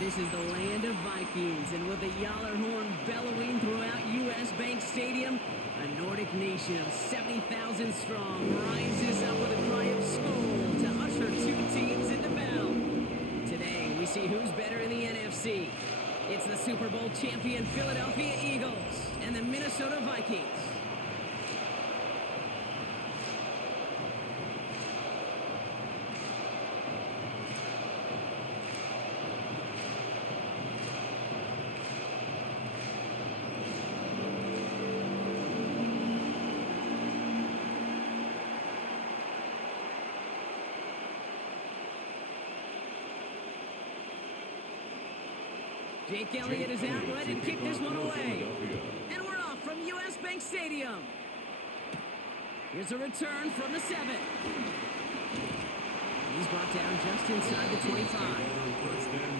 This is the land of Vikings, and with the Yaller horn bellowing throughout U.S. Bank Stadium, a Nordic nation of 70,000 strong rises up with a cry of Skol to usher two teams into battle. Today, we see who's better in the NFC. It's the Super Bowl champion Philadelphia Eagles and the Minnesota Vikings. Jake Elliott is out ready to kick this one away. And we're off from U.S. Bank Stadium. Here's a return from the 7. He's brought down just inside the 25.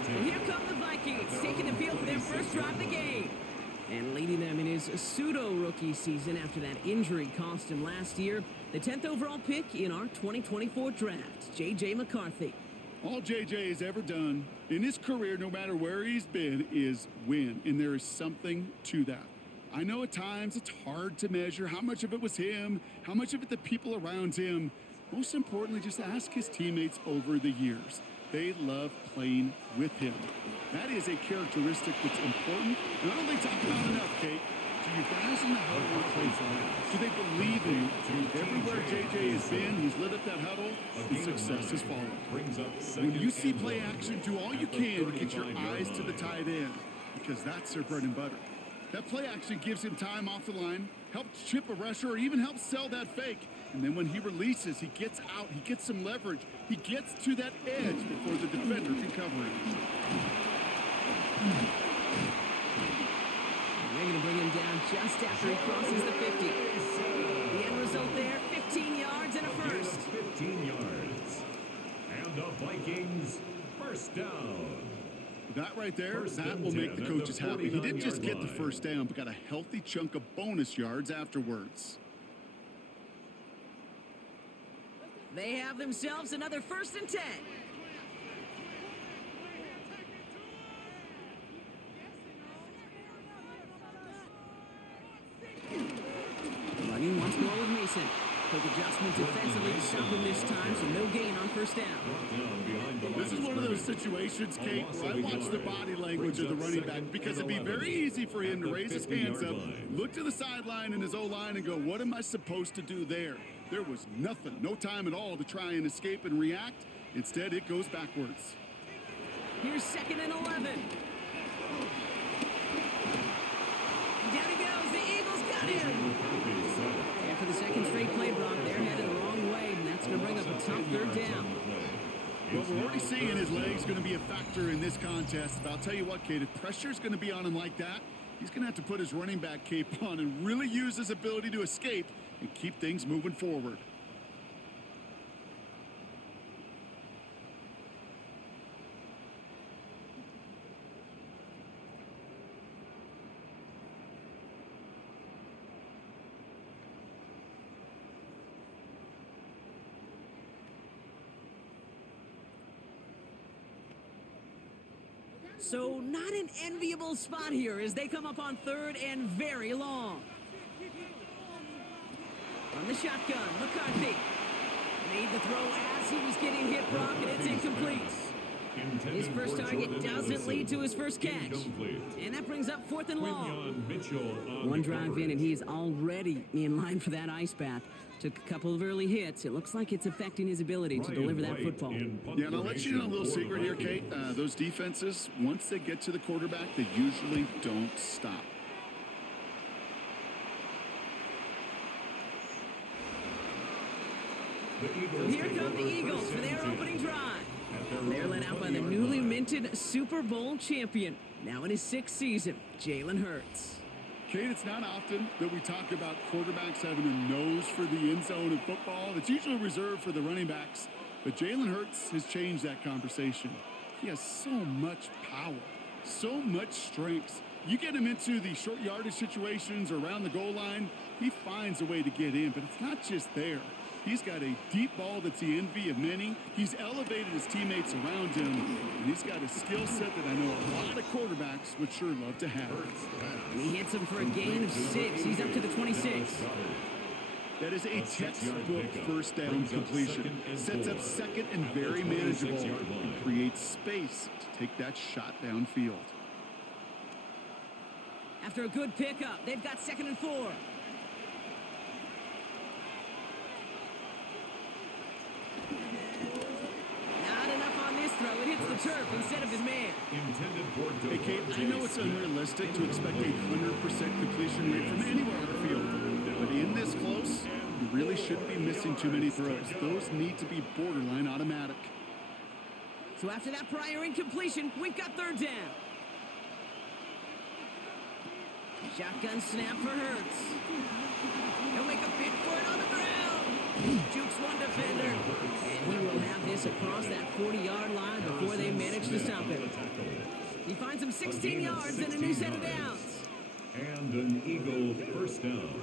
And here come the Vikings, taking the field for their first drive of the game. And leading them in his pseudo-rookie season after that injury cost him last year, the 10th overall pick in our 2024 draft, J.J. McCarthy. All J.J. has ever done in his career, no matter where he's been, is win. And there is something to that. I know at times it's hard to measure how much of it was him, how much of it the people around him. Most importantly, just ask his teammates over the years. They love playing with him. That is a characteristic that's important, and I don't think talked about enough, Kate. Do you guys in the huddle want to play for him? Do they believe in him? Everywhere J.J. has been, he's lit up that huddle, and success has followed. When you see play action, do all you can to get your eyes to the tight end, because that's their bread and butter. That play action gives him time off the line, helps chip a rusher, or even helps sell that fake. And then when he releases, he gets out, he gets some leverage, he gets to that edge before the defender can cover him. They're going to bring him down just after he crosses the 50. The end result there, 15 yards and a first. 15 yards. And the Vikings first down. That right there, that will make the coaches happy. He didn't just get the first down, but got a healthy chunk of bonus yards afterwards. They have themselves another 1st and 10. Running once more with Mason. Quick adjustment defensively to stop him this time, so no gain on first down. This is one of those situations, Kate, where I watch the body language of the running back, because it'd be very easy for him to raise his hands up, look to the sideline in his O-line and go, what am I supposed to do there? There was nothing, no time at all to try and escape and react. Instead, it goes backwards. Here's 2nd and 11. And down he goes. The Eagles got him. And for the second straight play, Brock, they're headed the wrong way, and that's going to bring up a tough 3rd down. Well, we're already seeing his legs going to be a factor in this contest. But I'll tell you what, Kate, if pressure's going to be on him like that, he's going to have to put his running back cape on and really use his ability to escape and keep things moving forward. So not an enviable spot here as they come up on 3rd and very long. From the shotgun, McCarthy made the throw as he was getting hit, Brock, and it's incomplete. His first target doesn't lead to his first catch. And that brings up 4th and long. One drive in, and he's already in line for that ice bath. Took a couple of early hits. It looks like it's affecting his ability to deliver that football. Yeah, and I'll let you know a little secret here, Kate. Those defenses, once they get to the quarterback, they usually don't stop. So here come the Eagles for their opening drive. They're led out by the newly minted Super Bowl champion, now in his 6th season, Jalen Hurts. Kate, it's not often that we talk about quarterbacks having a nose for the end zone in football. It's usually reserved for the running backs. But Jalen Hurts has changed that conversation. He has so much power, so much strength. You get him into the short yardage situations or around the goal line, he finds a way to get in. But it's not just there. He's got a deep ball that's the envy of many. He's elevated his teammates around him, and he's got a skill set that I know a lot of quarterbacks would sure love to have. And he hits him for a gain of 6. He's up to the 26. That is a textbook first down completion. Sets up second and very manageable and creates space to take that shot downfield. After a good pickup, they've got 2nd and 4. Not enough on this throw. It hits the turf instead of his man. Hey, Kate, I know it's unrealistic to expect a 100% completion rate from anywhere on the field, but in this close, you really shouldn't be missing too many throws. Those need to be borderline automatic. So after that prior incompletion, we've got 3rd down. Shotgun snap for Hurts. He'll make a bid for it on the ground. Jukes one defender. And he will have this across that 40-yard line before they manage to stop it. He finds him 16 yards and a new set of downs. And an Eagle first down.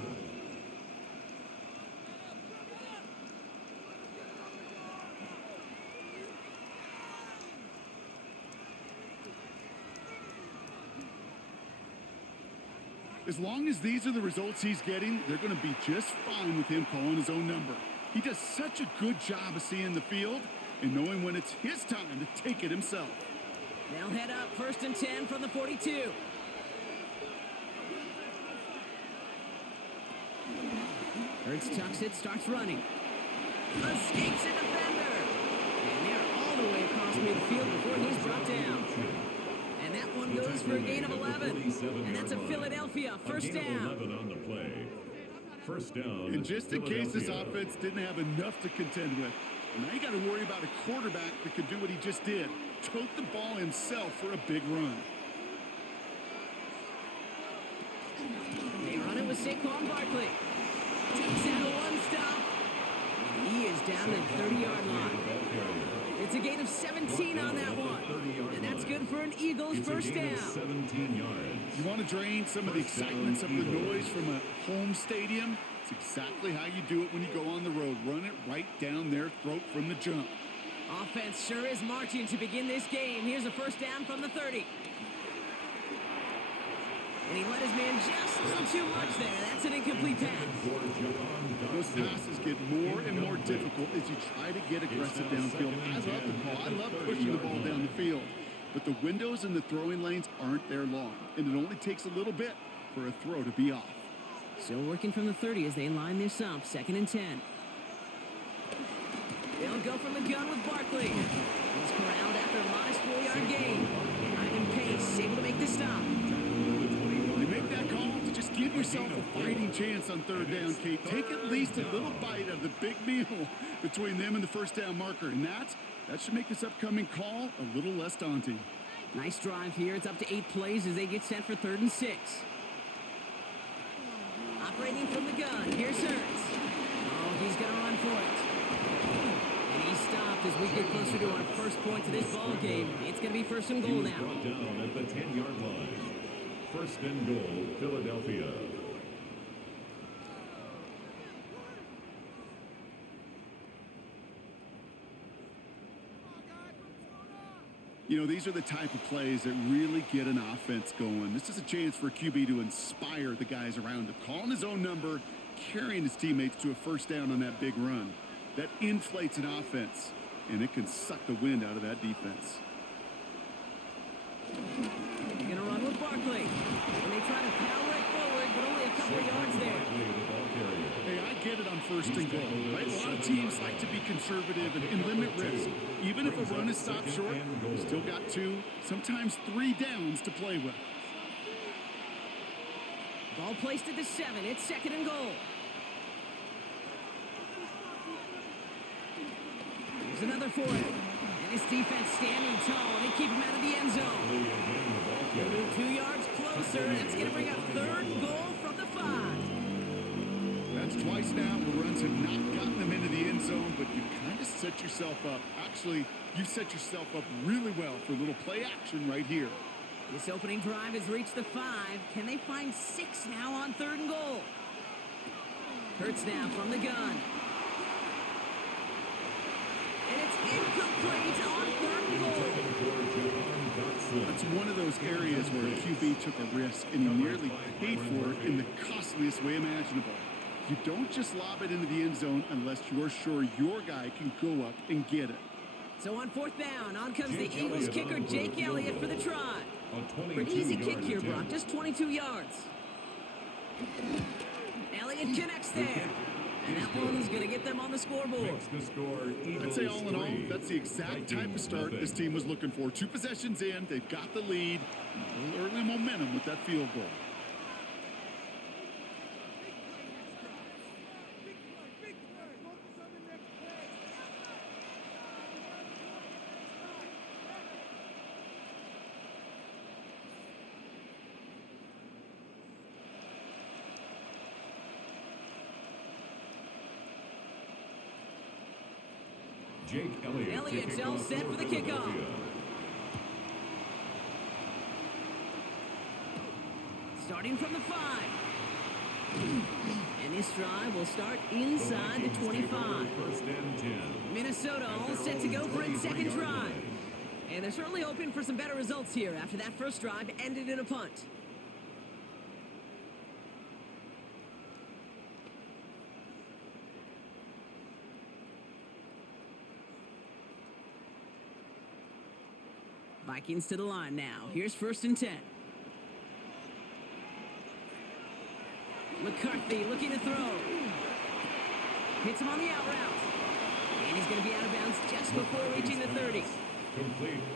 As long as these are the results he's getting, they're going to be just fine with him calling his own number. He does such a good job of seeing the field and knowing when it's his time to take it himself. They'll head up 1st and 10 from the 42. Hurts tucks it, starts running. Escapes a defender. And they're all the way across midfield before he's brought down. And that one goes for a gain of 11. And that's a Philadelphia first down. 11 on the play. First down. And just in case this offense didn't have enough to contend with, now you got to worry about a quarterback that could do what he just did. Tote the ball himself for a big run. They run it with Saquon Barkley. Takes out a one-stop. And he is down at the 30-yard line. It's a gain of 17 on that one. And that's good for an Eagles first down. 17 yards. You want to drain some of the excitement, some of the noise from a home stadium? It's exactly how you do it when you go on the road. Run it right down their throat from the jump. Offense sure is marching to begin this game. Here's a first down from the 30. And he let his man just a little too much there. That's an incomplete pass. Those passes get more and more difficult as you try to get aggressive downfield. I love the call. I love pushing the ball down the field. But the windows in the throwing lanes aren't there long. And it only takes a little bit for a throw to be off. Still working from the 30 as they line this up. 2nd and 10. They'll go from the gun with Barkley. He's corralled after a modest 4-yard gain. Ivan Pace able to make the stop. You make that call to just give yourself a fighting chance on 3rd down, Kate. Take at least a little bite of the big meal between them and the first down marker. And that should make this upcoming call a little less daunting. Nice drive here. It's up to 8 plays as they get set for 3rd and 6. Operating from the gun. Here's Hurts. Oh, he's going to run for it. And he's stopped as we get closer to our first point to this ball game. It's going to be 1st and goal now. Brought down at the 10-yard line. 1st and goal, Philadelphia. You know, these are the type of plays that really get an offense going. This is a chance for QB to inspire the guys around him. Calling his own number, carrying his teammates to a first down on that big run. That inflates an offense, and it can suck the wind out of that defense. They're going to run with Barkley. And they try to power it forward, but only a couple of yards there. Hey, I get it on 1st and goal, right? A lot of teams like to be conservative and limit risk. Even if a run is stopped short, you still got 2, sometimes 3 downs to play with. Ball placed at the 7. It's 2nd and goal. Here's another for it. And his defense standing tall. They keep him out of the end zone. They'll move 2 yards closer. That's going to bring up 3rd goal from the 5. That's twice now where runs have not gotten them into the end zone, but you've kind of set yourself up. Actually, you've set yourself up really well for a little play action right here. This opening drive has reached the 5. Can they find 6 now on 3rd and goal? Hurts now from the gun. it's incomplete on third and goal. That's one of those areas where a QB took a risk and he nearly paid for it in the costliest way imaginable. You don't just lob it into the end zone unless you're sure your guy can go up and get it. So on fourth down, on comes the Eagles kicker, Jake Elliott, for the try. Pretty easy kick here, Brock, just 22 yards. Elliott connects there. And that one's going to get them on the scoreboard. I'd say all in all, that's the exact type of start this team was looking for. 2 possessions in, they've got the lead, a little early momentum with that field goal. Jake Elliott's all set for the kickoff. Starting from the 5. And this drive will start inside the 25. Minnesota all set to go for its second drive. And they're certainly hoping for some better results here after that first drive ended in a punt. Vikings to the line now. Here's 1st and 10. McCarthy looking to throw. Hits him on the out route. And he's going to be out of bounds just before reaching the 30.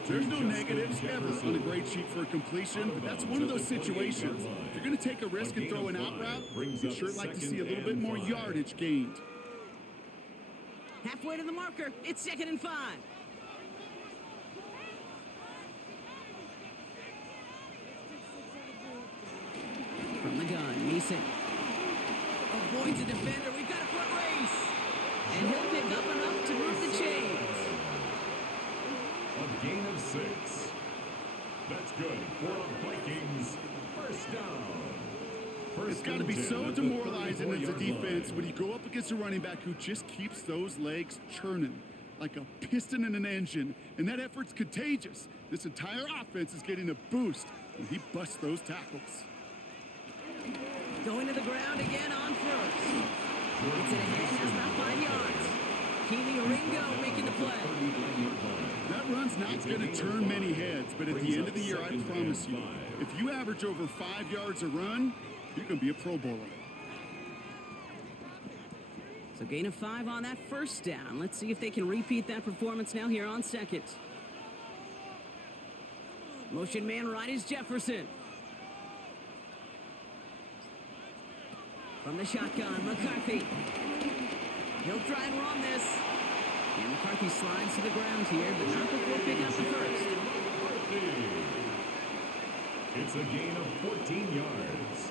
There's no negatives ever on a grade sheet for a completion, but that's one of those situations. If you're going to take a risk and throw an out route, you'd sure like to see a little bit more yardage gained. Halfway to the marker. It's 2nd and 5. From the gun, Mason avoids a defender. We've got a foot race. And he'll pick up enough to move the chains. A gain of 6. That's good for the Vikings. First down. It's got to be so demoralizing as a defense when you go up against a running back who just keeps those legs churning like a piston in an engine. And that effort's contagious. This entire offense is getting a boost when he busts those tackles. Going to the ground again on first. Gets it ahead, has about 5 yards. Keely Ringo making the play. That run's not going to turn many heads, but at the end of the year, I promise you, if you average over 5 yards a run, you're going to be a Pro Bowler. So gain of 5 on that first down. Let's see if they can repeat that performance now here on 2nd. Motion man right is Jefferson. From the shotgun, McCarthy. He'll try and run this. And McCarthy slides to the ground here, but not before picking up the first. It's a gain of 14 yards.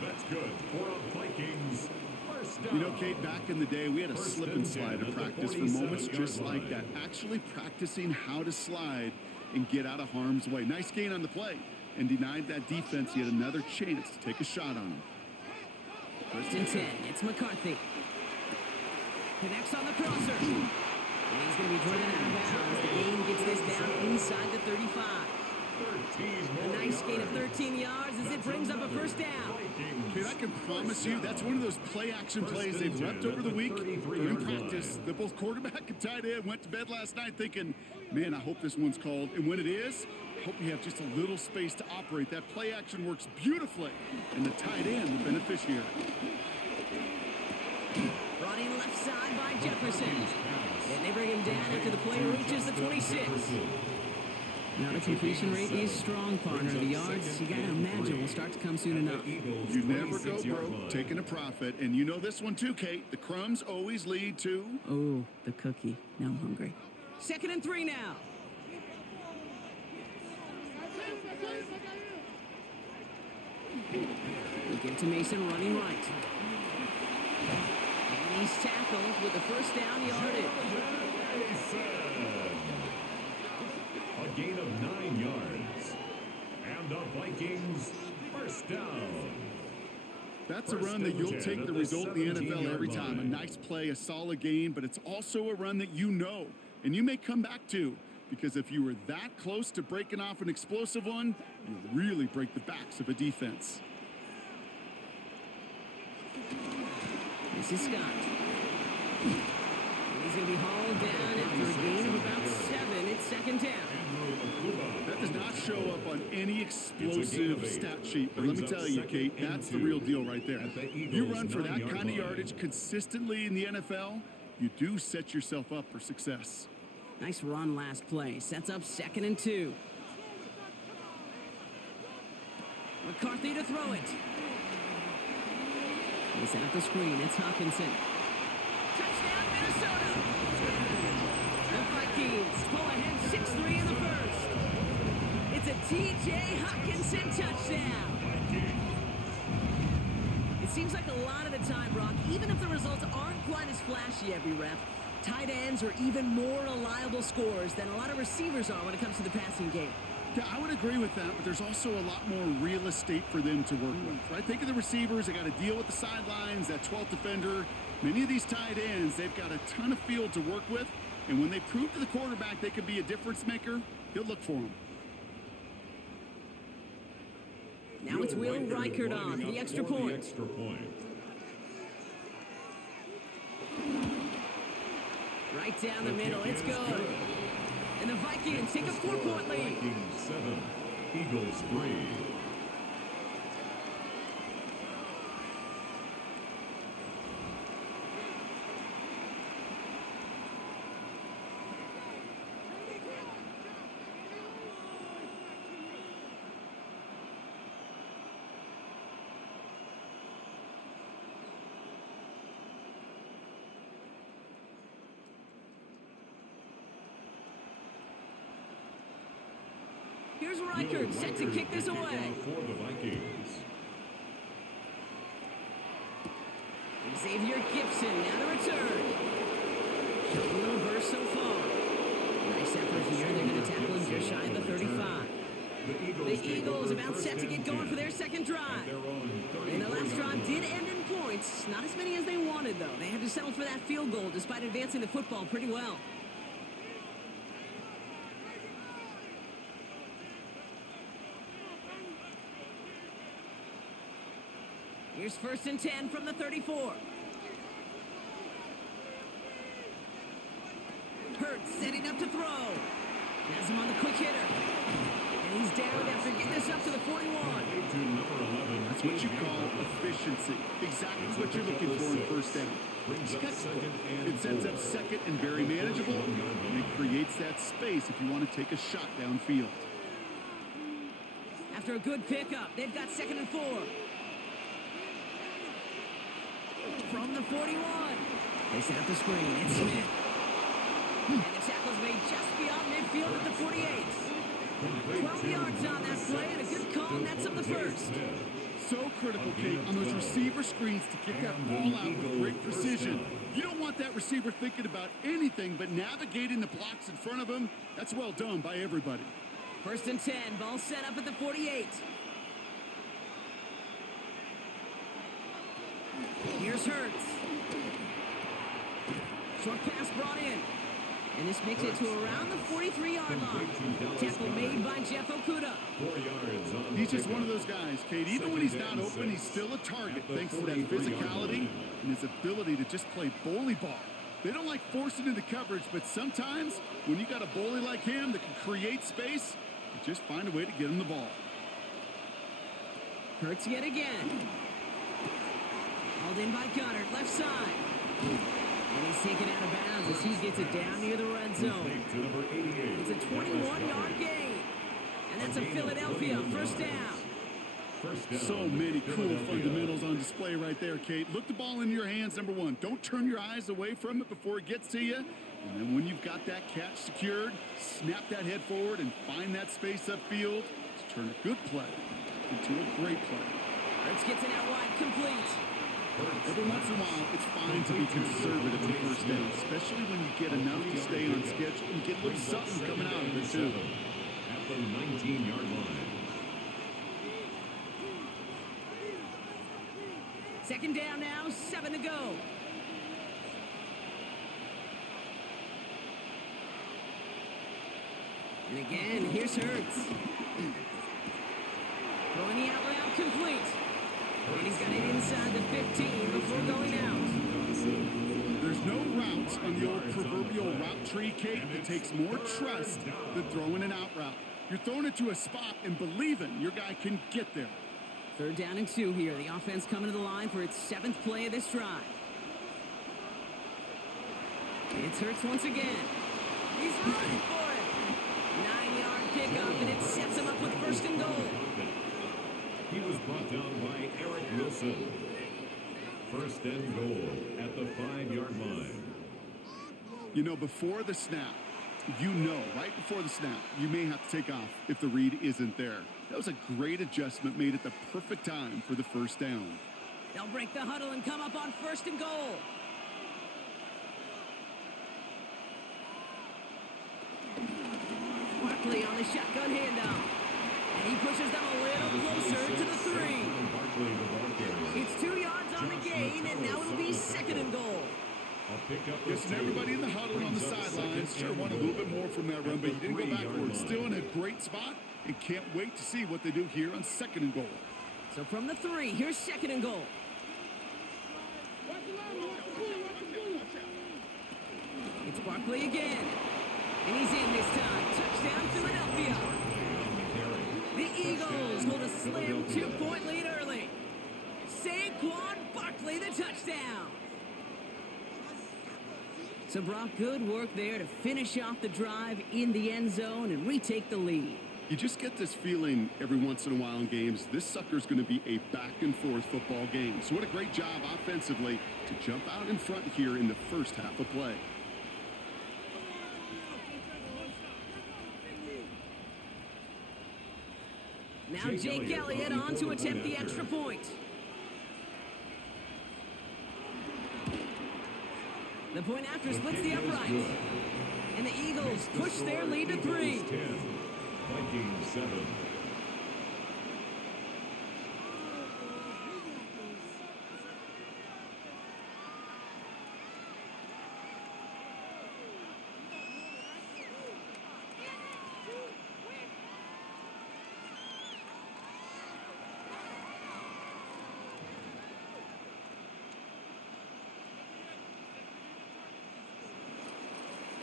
That's good for a Vikings first down. You know, Kate, back in the day, we had a slip and slide in practice for moments just like that. Actually practicing how to slide and get out of harm's way. Nice gain on the play. And denied that defense yet another chance to take a shot on him. 1st and 10. It's McCarthy. Connects on the crosser. And he's going to be driven out of bounds. The game gets this down inside the 35. A nice gain of 13 yards as it brings up a first down. Kid, I can promise you that's one of those play-action plays they've left over the week. They're in practice. The both quarterback and tight end went to bed last night thinking, man, I hope this one's called. And when it is, I hope you have just a little space to operate. That play action works beautifully. And the tight end, the beneficiary. Brought in left side by Jefferson. And they bring him down after the play reaches the 26. Now the completion rate is strong, partner. The yards, you got to imagine, will start to come soon enough. You never go broke taking a profit. And you know this one too, Kate. The crumbs always lead to... Oh, the cookie. Now I'm hungry. 2nd and 3 now. We give to Mason running right. And he's tackled with the first down yardage. A gain of 9 yards. And the Vikings first down. That's a run that you'll take the result in the NFL every time. A nice play, a solid game, but it's also a run that you know, and you may come back to, because if you were that close to breaking off an explosive one, you really break the backs of a defense. This is Scott. And he's going to be hauled down after a gain of about 7. It's second down. That does not show up on any explosive stat sheet, but let me tell you, Kate, that's the real deal right there. You run for that kind of yardage consistently in the NFL, you do set yourself up for success. Nice run last play. Sets up 2nd and 2. McCarthy to throw it. They set up the screen. It's Hawkinson. Touchdown, Minnesota! The Vikings pull ahead 6-3 in the first. It's a T.J. Hawkinson touchdown. It seems like a lot of the time, Brock, even if the results aren't quite as flashy every rep, tight ends are even more reliable scorers than a lot of receivers are when it comes to the passing game. Yeah, I would agree with that, but there's also a lot more real estate for them to work with, right? Think of the receivers. They got to deal with the sidelines, that 12th defender. Many of these tight ends, they've got a ton of field to work with, and when they prove to the quarterback they could be a difference maker, he'll look for them. Now it's Will Reichert on for the extra point. Right down the middle, it's good. And the Vikings take a 4-point lead. Vikings 7, Eagles 3. Here's Reichert set to kick this away. For the Vikings. Xavier Gibson now to return. Showing a little burst so far. Nice effort here. They're going to tackle him just shy of the 35. The Eagles about set to get going for their second drive. And the last drive did end in points. Not as many as they wanted, though. They had to settle for that field goal despite advancing the football pretty well. Here's 1st and 10 from the 34. Hurts setting up to throw. Has him on the quick hitter. And he's down after getting this up to the 41. That's what you call efficiency. Exactly what you're looking for in 1st down. It sets up 2nd and very manageable, and it creates that space if you want to take a shot downfield. After a good pickup, they've got 2nd and 4. From the 41. They set up the screen. It's Smith. And the tackle's made just beyond midfield at the 48. 12 yards on that play and a good call nets up the first. So critical, Kate, on those receiver screens to get that ball out with great precision. You don't want that receiver thinking about anything but navigating the blocks in front of him. That's well done by everybody. 1st and 10. Ball set up at the 48. Here's Hurts. Short pass brought in. And this makes it to around the 43-yard line. Tackle made by Jeff Okudah. 4 yards on. He's just one of those guys, Kate. Even when he's not open, he's still a target thanks to that physicality and his ability to just play bully ball. They don't like forcing into coverage, but sometimes when you got a bully like him that can create space, you just find a way to get him the ball. Hurts yet again. Hauled in by Goddard, left side. And he's taken out of bounds as he gets it down near the red zone. It's a 21-yard gain. And that's a Philadelphia 1st down. So many cool fundamentals on display right there, Kate. Look the ball in your hands, number one. Don't turn your eyes away from it before it gets to you. And then when you've got that catch secured, snap that head forward and find that space upfield to turn a good play into a great play. Hurts gets it out wide, complete. Every once in a while, it's fine to be conservative in 1st down, especially when you get enough to stay on schedule and get a little something coming out of it, too. At the 19-yard line. Second down now, 7 to go. And again, here's Hurts. Throwing the out route complete. And he's got it inside the 15 before going out. There's no route on the old proverbial route tree, Kate, that takes more trust than throwing an out route. You're throwing it to a spot and believing your guy can get there. Third down and 2 here. The offense coming to the line for its 7th play of this drive. It's Hurts once again. He's running for it. 9-yard pickup, and it sets him up with first and goal. He was brought down by Eric Wilson. First and goal at the 5-yard line. You know, before the snap, right before the snap, you may have to take off if the read isn't there. That was a great adjustment made at the perfect time for the first down. They'll break the huddle and come up on first and goal. Barkley on the shotgun handoff. And he pushes them a little closer to the 3. It's 2 yards on the gain, and now it'll be second and goal. Guessing everybody in the huddle on the sidelines sure want a little bit more from that run, but you didn't go backwards. Still in a great spot, and can't wait to see what they do here on second and goal. So from the 3, here's second and goal. It's Barkley again. And he's in this time. Touchdown, Philadelphia. The Eagles hold a slim 2-point lead early. Saquon Barkley, the touchdown. So, Brock, good work there to finish off the drive in the end zone and retake the lead. You just get this feeling every once in a while in games, this sucker's going to be a back-and-forth football game. So what a great job offensively to jump out in front here in the first half of play. Now Jake Elliott on to attempt the extra point. The point after splits the upright. And the Eagles push their lead to 3. Vikings 7.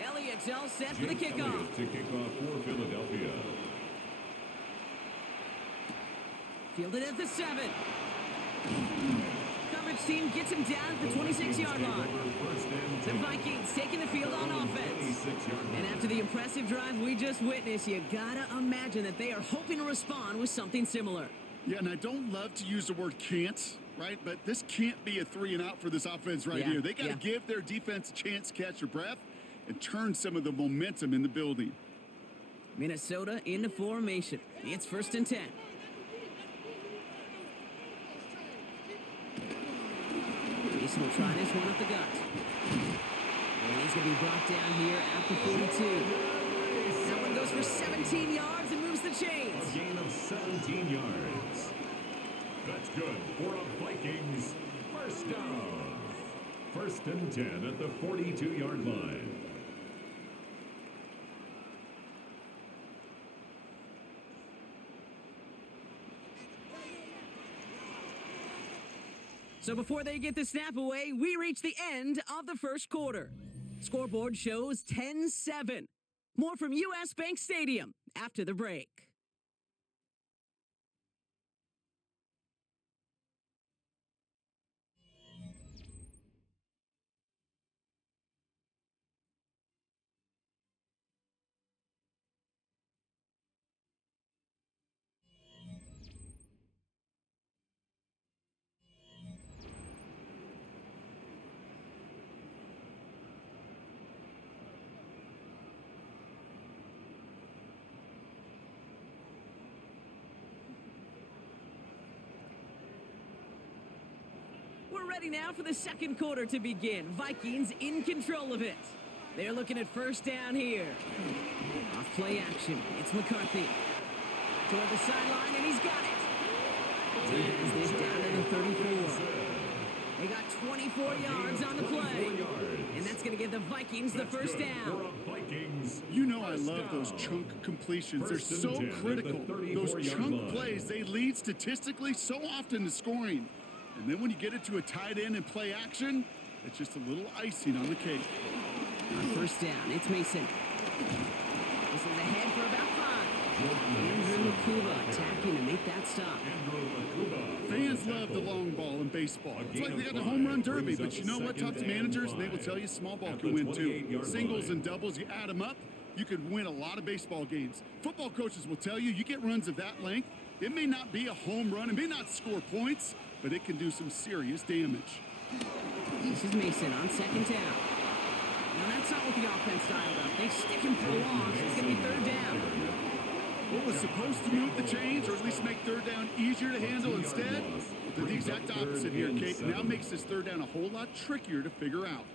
Elliott's all set for the kickoff. To kick off for Philadelphia. Fielded at the 7. Coverage team gets him down at the 26-yard line. The Vikings taking the field on offense. And after the impressive drive we just witnessed, you gotta imagine that they are hoping to respond with something similar. Yeah, and I don't love to use the word can't, right? But this can't be a 3 and out for this offense right here. They got to give their defense a chance to catch their breath and turn some of the momentum in the building. Minnesota into formation. It's first and 10. Mason will try this one up the gut. And he's going to be brought down here at the 42. That one goes for 17 yards and moves the chains. A gain of 17 yards. That's good for a Vikings first down. First and 10 at the 42-yard line. So before they get the snap away, we reach the end of the first quarter. Scoreboard shows 10-7. More from US Bank Stadium after the break. We're ready now for the second quarter to begin. Vikings in control of it. They're looking at first down here. Off play action. It's McCarthy. Toward the sideline, and he's got it. He has this down to the 34. They got 24 yards on the play. And that's going to give the Vikings the first down. You know I love those chunk completions. They're so critical. Those chunk plays, they lead statistically so often to scoring. And then when you get it to a tight end and play action, it's just a little icing on the cake. On first down, it's Mason. This is ahead for about 5. Andrew Makuba attacking to make that stop. Fans love the long ball in baseball. It's like they got the home run derby, but you know what? Talk to managers, and they will tell you small ball can win too. Singles and doubles, you add them up, you could win a lot of baseball games. Football coaches will tell you get runs of that length. It may not be a home run, it may not score points, but it can do some serious damage. This is Mason on second down. Now that's not what the offense dialed up. They stick him for a loss. It's going to be third down. What was supposed to move the chains, or at least make third down easier to handle instead, did the exact opposite here, Kate. Now makes this third down a whole lot trickier to figure out.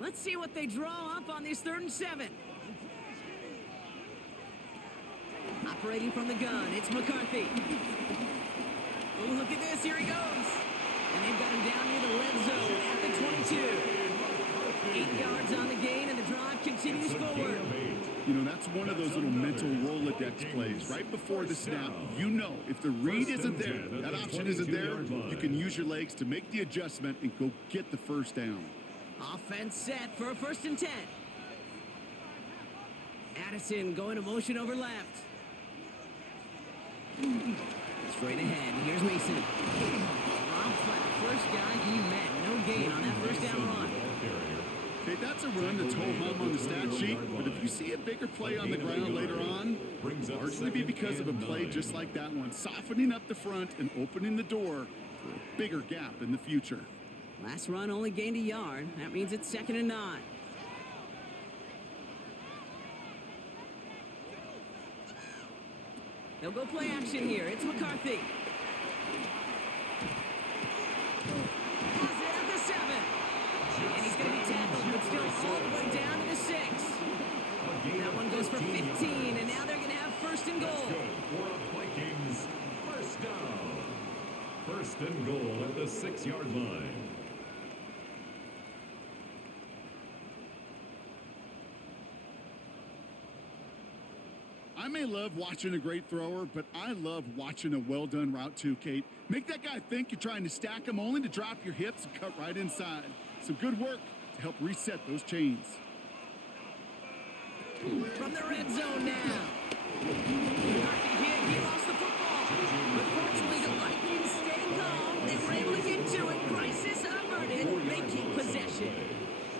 Let's see what they draw up on this 3rd and 7. Operating from the gun, it's McCarthy. Oh, look at this, here he goes. And they've got him down near the red zone at the 22. 8 yards on the gain, and the drive continues forward. You know, that's one of those little mental Rolodex plays. Right before the snap, you know if the read isn't there, that option isn't there, you can use your legs to make the adjustment and go get the first down. Offense set for a 1st and 10. Addison going to motion over left. Straight ahead, here's Mason. Rob flat, first guy he met. No gain on that first down run. Okay, that's a run that's ho-hum on the stat sheet, but if you see a bigger play on the ground later on, largely be because of a play just like that one, softening up the front and opening the door for a bigger gap in the future. Last run only gained a yard. That means it's 2nd and 9. They'll go play action here. It's McCarthy. Pass it at the 7. And he's going to be tackled, but still all the way down to the 6. That one goes for 15, and now they're going to have 1st and goal. For Vikings, first down. 1st and goal at the 6-yard line. I may love watching a great thrower, but I love watching a well-done route too, Kate. Make that guy think you're trying to stack him only to drop your hips and cut right inside. Some good work to help reset those chains. From the red zone now. He lost the football. But fortunately, the Vikings stay calm. They were able to get to it. Crisis averted. They keep possession.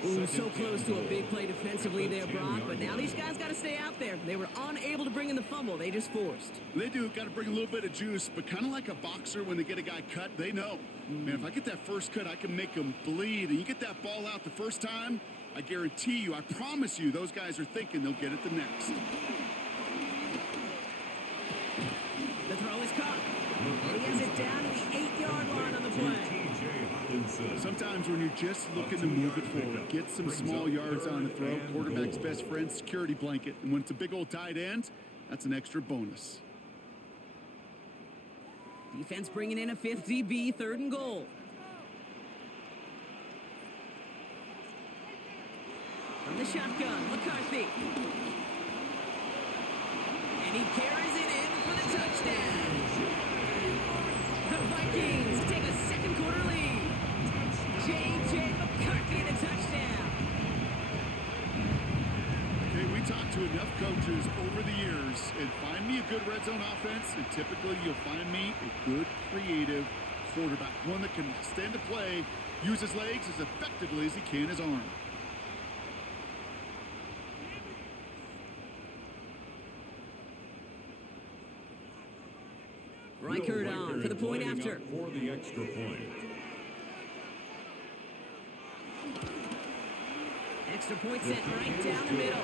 Ooh, so close to a big play defensively there, Brock, but now these guys got to stay out there. They were unable to bring in the fumble. They just forced. They do. Got to bring a little bit of juice, but kind of like a boxer when they get a guy cut, they know. Man, if I get that first cut, I can make them bleed. And you get that ball out the first time, I guarantee you, I promise you, those guys are thinking they'll get it the next. The throw is caught. And he has it down to the 8-yard line on the play. Sometimes when you're just looking to move it forward, get some small yards on the throw, quarterback's best friend, security blanket. And when it's a big old tight end, that's an extra bonus. Defense bringing in a 5th DB, 3rd and goal. From the shotgun, McCarthy. And he carries it in for the touchdown. The Vikings take a 2nd quarter lead. J.J. McCarthy in a touchdown. Okay, we talked to enough coaches over the years, and find me a good red zone offense, and typically you'll find me a good, creative quarterback. One that can stand to play, use his legs as effectively as he can his arm. Reichert on for the point after. For the extra point. Extra point set right down the middle.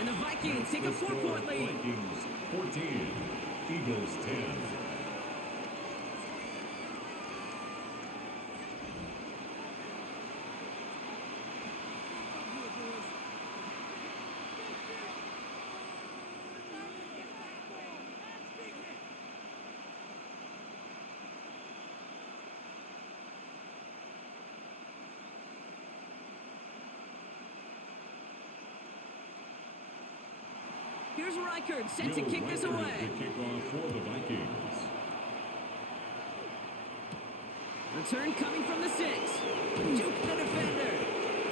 And the Vikings take a 4-point lead. Vikings 14, Eagles 10. Here's Reichert set to kick this away. The kickoff for the Vikings. Return coming from the 6. Juke the defender.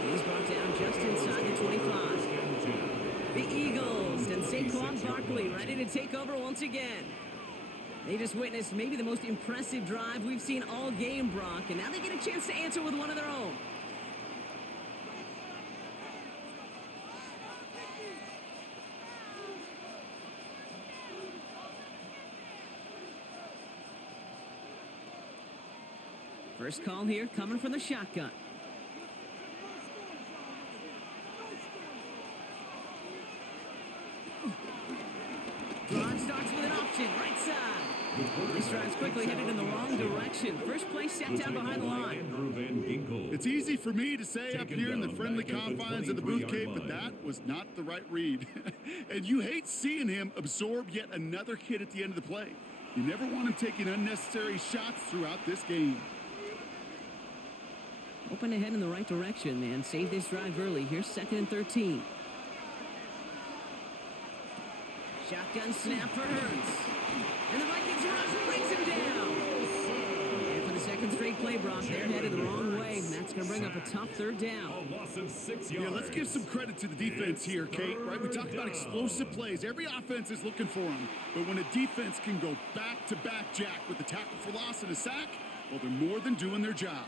And he's brought down just inside the 25. The Eagles and Saquon Barkley ready to take over once again. They just witnessed maybe the most impressive drive we've seen all game, Brock, and now they get a chance to answer with one of their own. First call here coming from the shotgun. Drive starts with an option, right side. This drive's quickly headed in the wrong direction. First play set down behind the line. It's easy for me to say up here in the friendly confines of the booth, Kate, but that was not the right read. And you hate seeing him absorb yet another hit at the end of the play. You never want him taking unnecessary shots throughout this game. Open ahead in the right direction, man. Save this drive early. Here's 2nd and 13. Shotgun snap for Hurts. And the Vikings rush brings him down. And for the second straight play, Brock, they're headed the wrong way. And that's going to bring up a tough 3rd down. A loss of 6 yards. Yeah, let's give some credit to the defense here, Kate. Right? We talked about explosive plays. Every offense is looking for them. But when a defense can go back-to-back, Jack, with a tackle for loss and a sack, well, they're more than doing their job.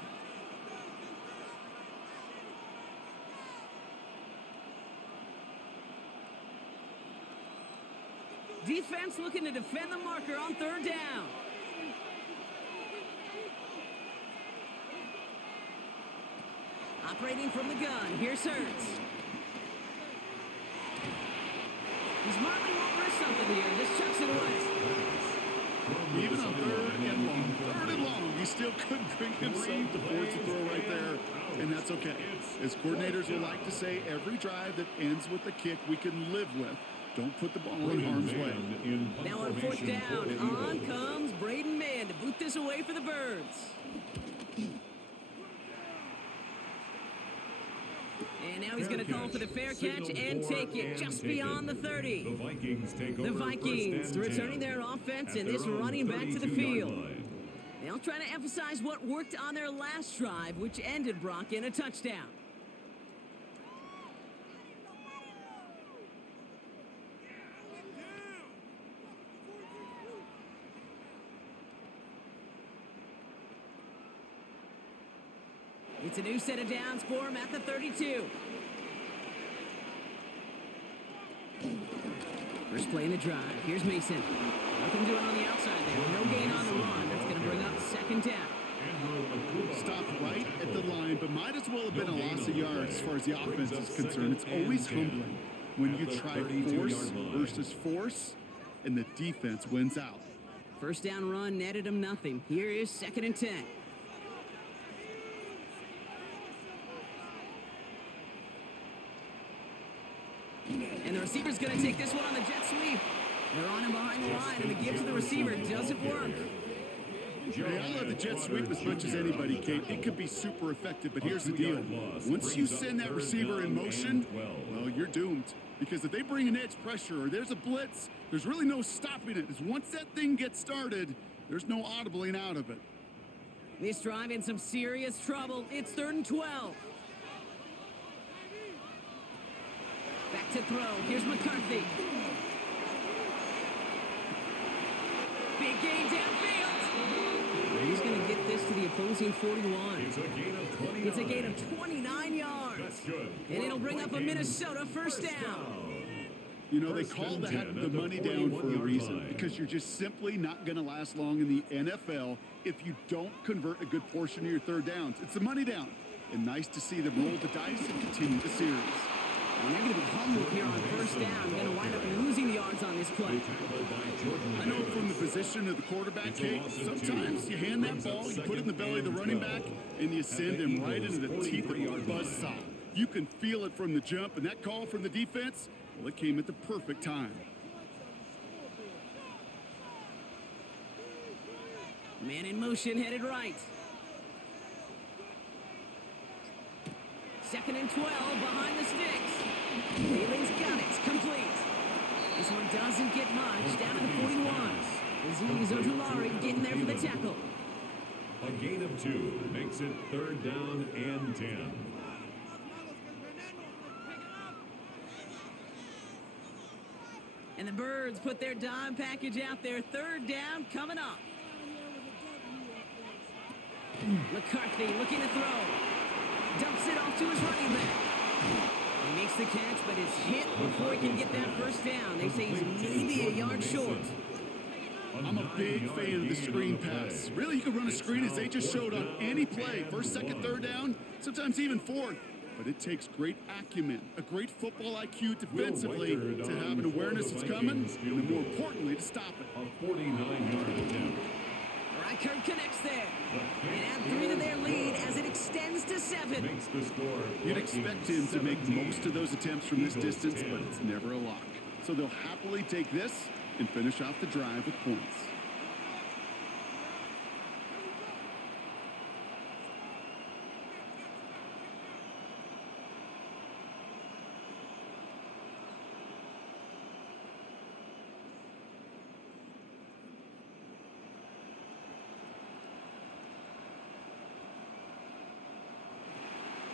Defense looking to defend the marker on 3rd down. Operating from the gun. Here's Hurts. He's smartly won't risk something here. Just chucks it away. Even on 3rd and long, he still couldn't bring himself to force a throw right there, and that's okay. As coordinators will like to say, every drive that ends with a kick we can live with. Don't put the ball in harm's way. Now on 4th down, on comes Braden Mann to boot this away for the Birds. And now he's going to call for the fair catch and take it just beyond the 30. The Vikings take over. The Vikings returning their offense and this running back to the field. They'll try to emphasize what worked on their last drive, which ended, Brock, in a touchdown. It's a new set of downs for him at the 32. First play in the drive. Here's Mason. Nothing doing on the outside there. No gain on the run. That's going to bring up 2nd down. Stopped right at the line, but might as well have been a loss of yards as far as the offense is concerned. It's always humbling when you try force versus force, and the defense wins out. First down run netted him nothing. Here is 2nd and 10. And the receiver's going to take this one on the jet sweep. They're on him behind the line, and the give to the receiver doesn't work. Hey, I love the jet sweep as much as anybody, Kate. It could be super effective, but here's the deal. Once you send that receiver in motion, well, you're doomed. Because if they bring an edge pressure or there's a blitz, there's really no stopping it. Once that thing gets started, there's no audibling out of it. This drive in some serious trouble. It's 3rd and 12. Back to throw. Here's McCarthy. Big gain downfield. And he's going to get this to the opposing 41. It's a gain of 29 yards. And it'll bring up a Minnesota first down. You know, they call that the money down for a reason, because you're just simply not going to last long in the NFL if you don't convert a good portion of your 3rd downs. It's the money down. And nice to see them roll the dice and continue the series. And they're going to be humbled here on 1st down. Going to wind up losing yards on this play. I know from the position of the quarterback, Kate, sometimes you hand that ball, you put it in the belly of the running back, and you send him right into the teeth of a buzzsaw. You can feel it from the jump, and that call from the defense, well, it came at the perfect time. Man in motion, headed right. 2nd and 12 behind the sticks. Thielens got it. Complete. This one doesn't get much. Down to the 41. Aziz Ojulari getting there for the tackle. A gain of 2 makes it 3rd down and 10. And the Birds put their dime package out there. 3rd down coming up. McCarthy looking to throw. Dumps it off to his running back. He makes the catch, but is hit before he can get that 1st down. They say he's maybe a yard short. I'm a big fan of the screen pass. Really, you can run a screen as they just showed on any play. 1st, 2nd, 3rd down, sometimes even 4th. But it takes great acumen, a great football IQ defensively to have an awareness it's coming, and more importantly, to stop it. A 49-yard attempt. Reichert connects there. And add 3 to their lead as it extends to 7. Makes the score. You'd expect him to make most of those attempts from this distance, but it's never a lock. So they'll happily take this and finish off the drive with points.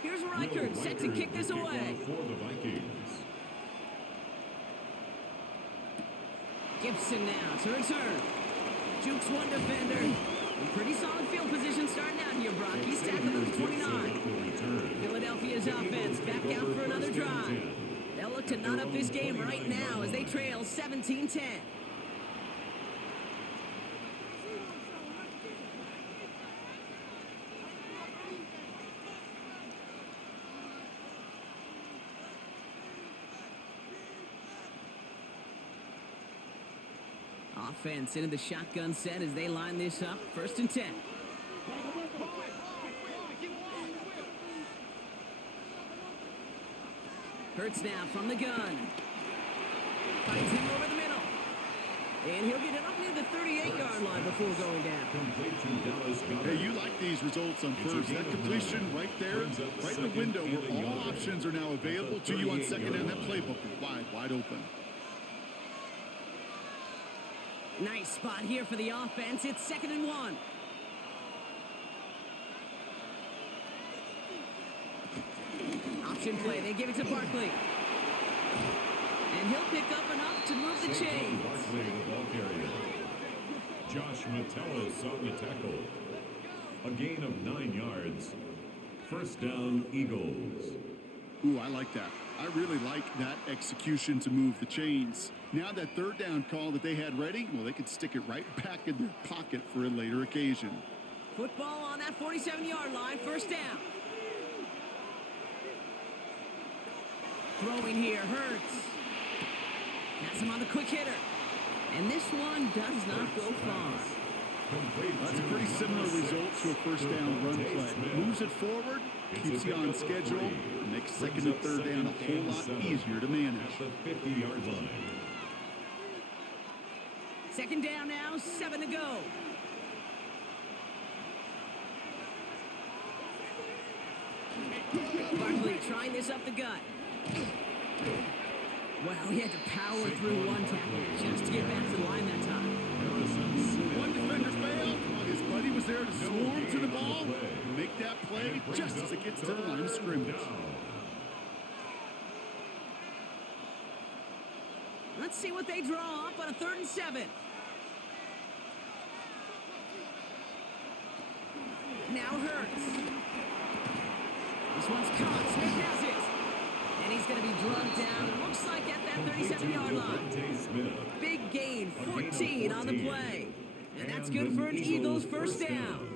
Here's Reichert set to kick this away. For the Vikings. Gibson now to return. Jukes one defender. In pretty solid field position starting out here, Brock. He's tackled at the 29. Philadelphia's offense back out for another drive. They'll look to knot up this game right now as they trail 17-10. Offense into the shotgun set as they line this up. 1st and 10. Hurts now from the gun. Finds him over the middle. And he'll get it up near the 38-yard line before going down. Hey, you like these results on 1st. That completion right there, right in the window where all options are now available to you on 2nd down. That playbook wide open. Nice spot here for the offense. It's 2nd and 1. Option play. They give it to Barkley. And he'll pick up enough to move the chains. Barkley, the ball carrier. Josh Metellus on the tackle. A gain of 9 yards. 1st down, Eagles. Ooh, I like that. I really like that execution to move the chains. Now that 3rd down call that they had ready, well, they could stick it right back in their pocket for a later occasion. Football on that 47-yard line, 1st down. Throwing here, Hurts. Has him on the quick hitter. And this one does not go far. That's a pretty similar result to a 1st down run play. Moves it forward, keeps you on schedule, makes 2nd and 3rd down a whole lot easier to manage. At the 50-yard line. 2nd down now, 7 to go. Barkley trying this up the gut. Wow, he had to power through one tackle just to get back to the line that time. One defender failed while his buddy was there to swarm to the ball and make that play just as it gets to the line of scrimmage. Let's see what they draw up on a 3rd and 7. Now Hurts. This one's caught. Smith has it. And he's going to be drugged down. Looks like at that 37-yard line. Big gain, 14 on the play. And that's good for an Eagles 1st down.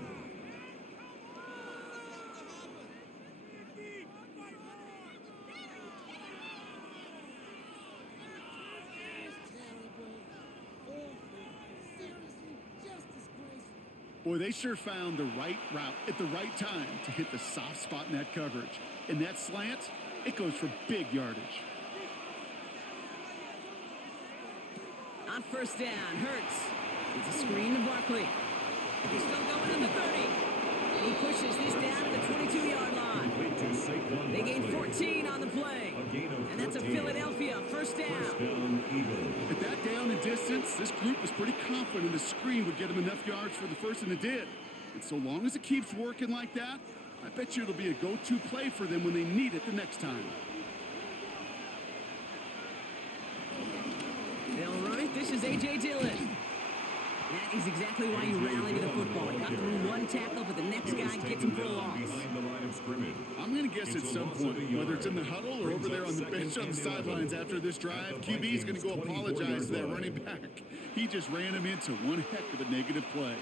Boy, they sure found the right route at the right time to hit the soft spot in that coverage. And that slant, it goes for big yardage. On 1st down, Hurts. It's a screen to Barkley. He's still going in the 30. And he pushes this down to the 22-yard line. Complete to Saquon They gain Barkley. 14 on the play. A gain of And that's a 14. Philadelphia first down. First down, Eagles. At that down and distance, this group was pretty confident the screen would get them enough yards for the first, and it did. And so long as it keeps working like that, I bet you it'll be a go-to play for them when they need it the next time. All right, this is A.J. Dillon. That is exactly why you rally to the football. He got through one tackle, but the next guy gets him for a loss. Behind the line of scrimmage. I'm going to guess at some point, whether it's in the huddle or over there on the bench on the sidelines after this drive, QB is going to go apologize to that running back. He just ran him into one heck of a negative play.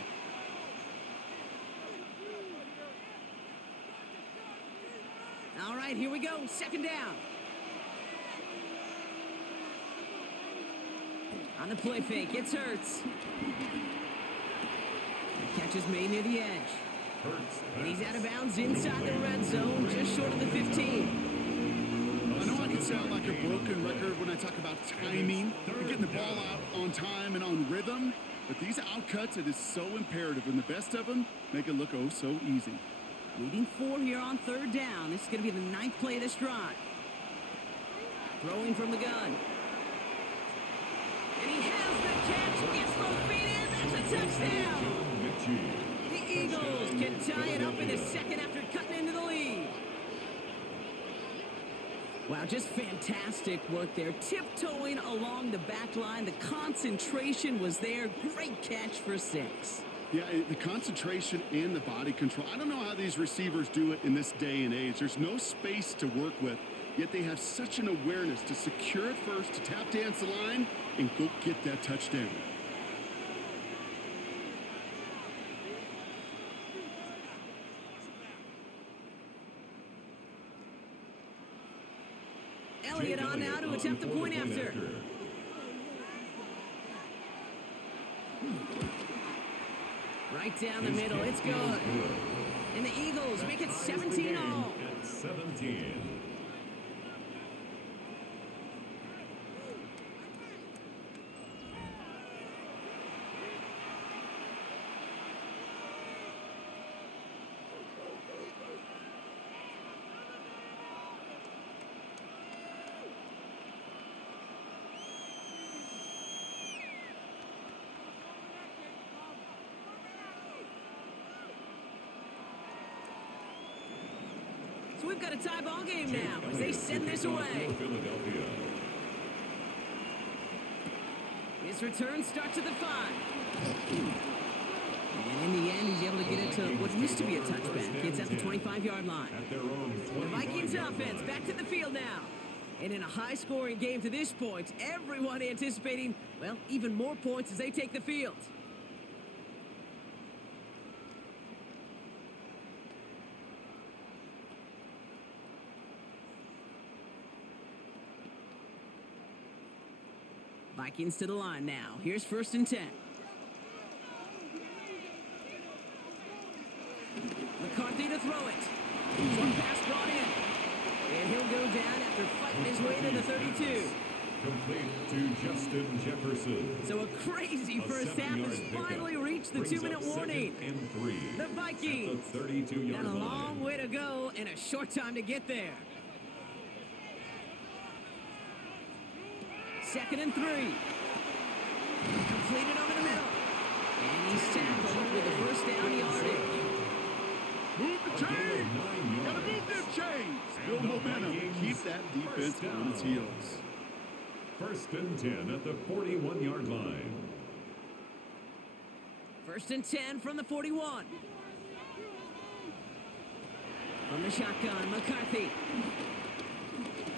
All right, here we go. Second down. On the play fake, it's Hurts. The catch is made near the edge. And he's out of bounds inside the red zone, just short of the 15. I know I can sound like a broken record when I talk about timing and getting the ball out on time and on rhythm, but these outcuts, it is so imperative, and the best of them make it look oh so easy. Leading 4 here on third down. This is going to be the 9th play of this drive. Throwing from the gun. And he has the catch. Gets both feet in. That's a touchdown. The Eagles can tie it up in the second after cutting into the lead. Wow, just fantastic work there. Tiptoeing along the back line. The concentration was there. Great catch for 6. Yeah, the concentration and the body control. I don't know how these receivers do it in this day and age. There's no space to work with, yet they have such an awareness to secure it first, to tap dance the line, and go get that touchdown. Elliott on now to attempt the point after. Right down the middle, it's good. And the Eagles make it 17 all. At 17. So we've got a tie ball game now as they send this away. Philadelphia. His return starts at the 5. And in the end, he's able to get it to what used to be a touchback. It's at the 25-yard line. At their own The Vikings offense back to the field now. And in a high-scoring game to this point, everyone anticipating, well, even more points as they take the field. Vikings to the line now. Here's 1st and 10. McCarthy to throw it. One pass brought in. And he'll go down after fighting his way to the 32. Complete to Justin Jefferson. So a crazy first half has finally reached the 2-minute warning. And 3. The Vikings At the 32-yard got a line. long way to go and a short time to get there. 2nd and 3. Completed over the middle. And he's tackled with the first down yardage. Move the chains! Gotta move them chains! Build momentum. Keep that defense on its heels. 1st and 10 at the 41-yard line. 1st and 10 from the 41. From the shotgun, McCarthy.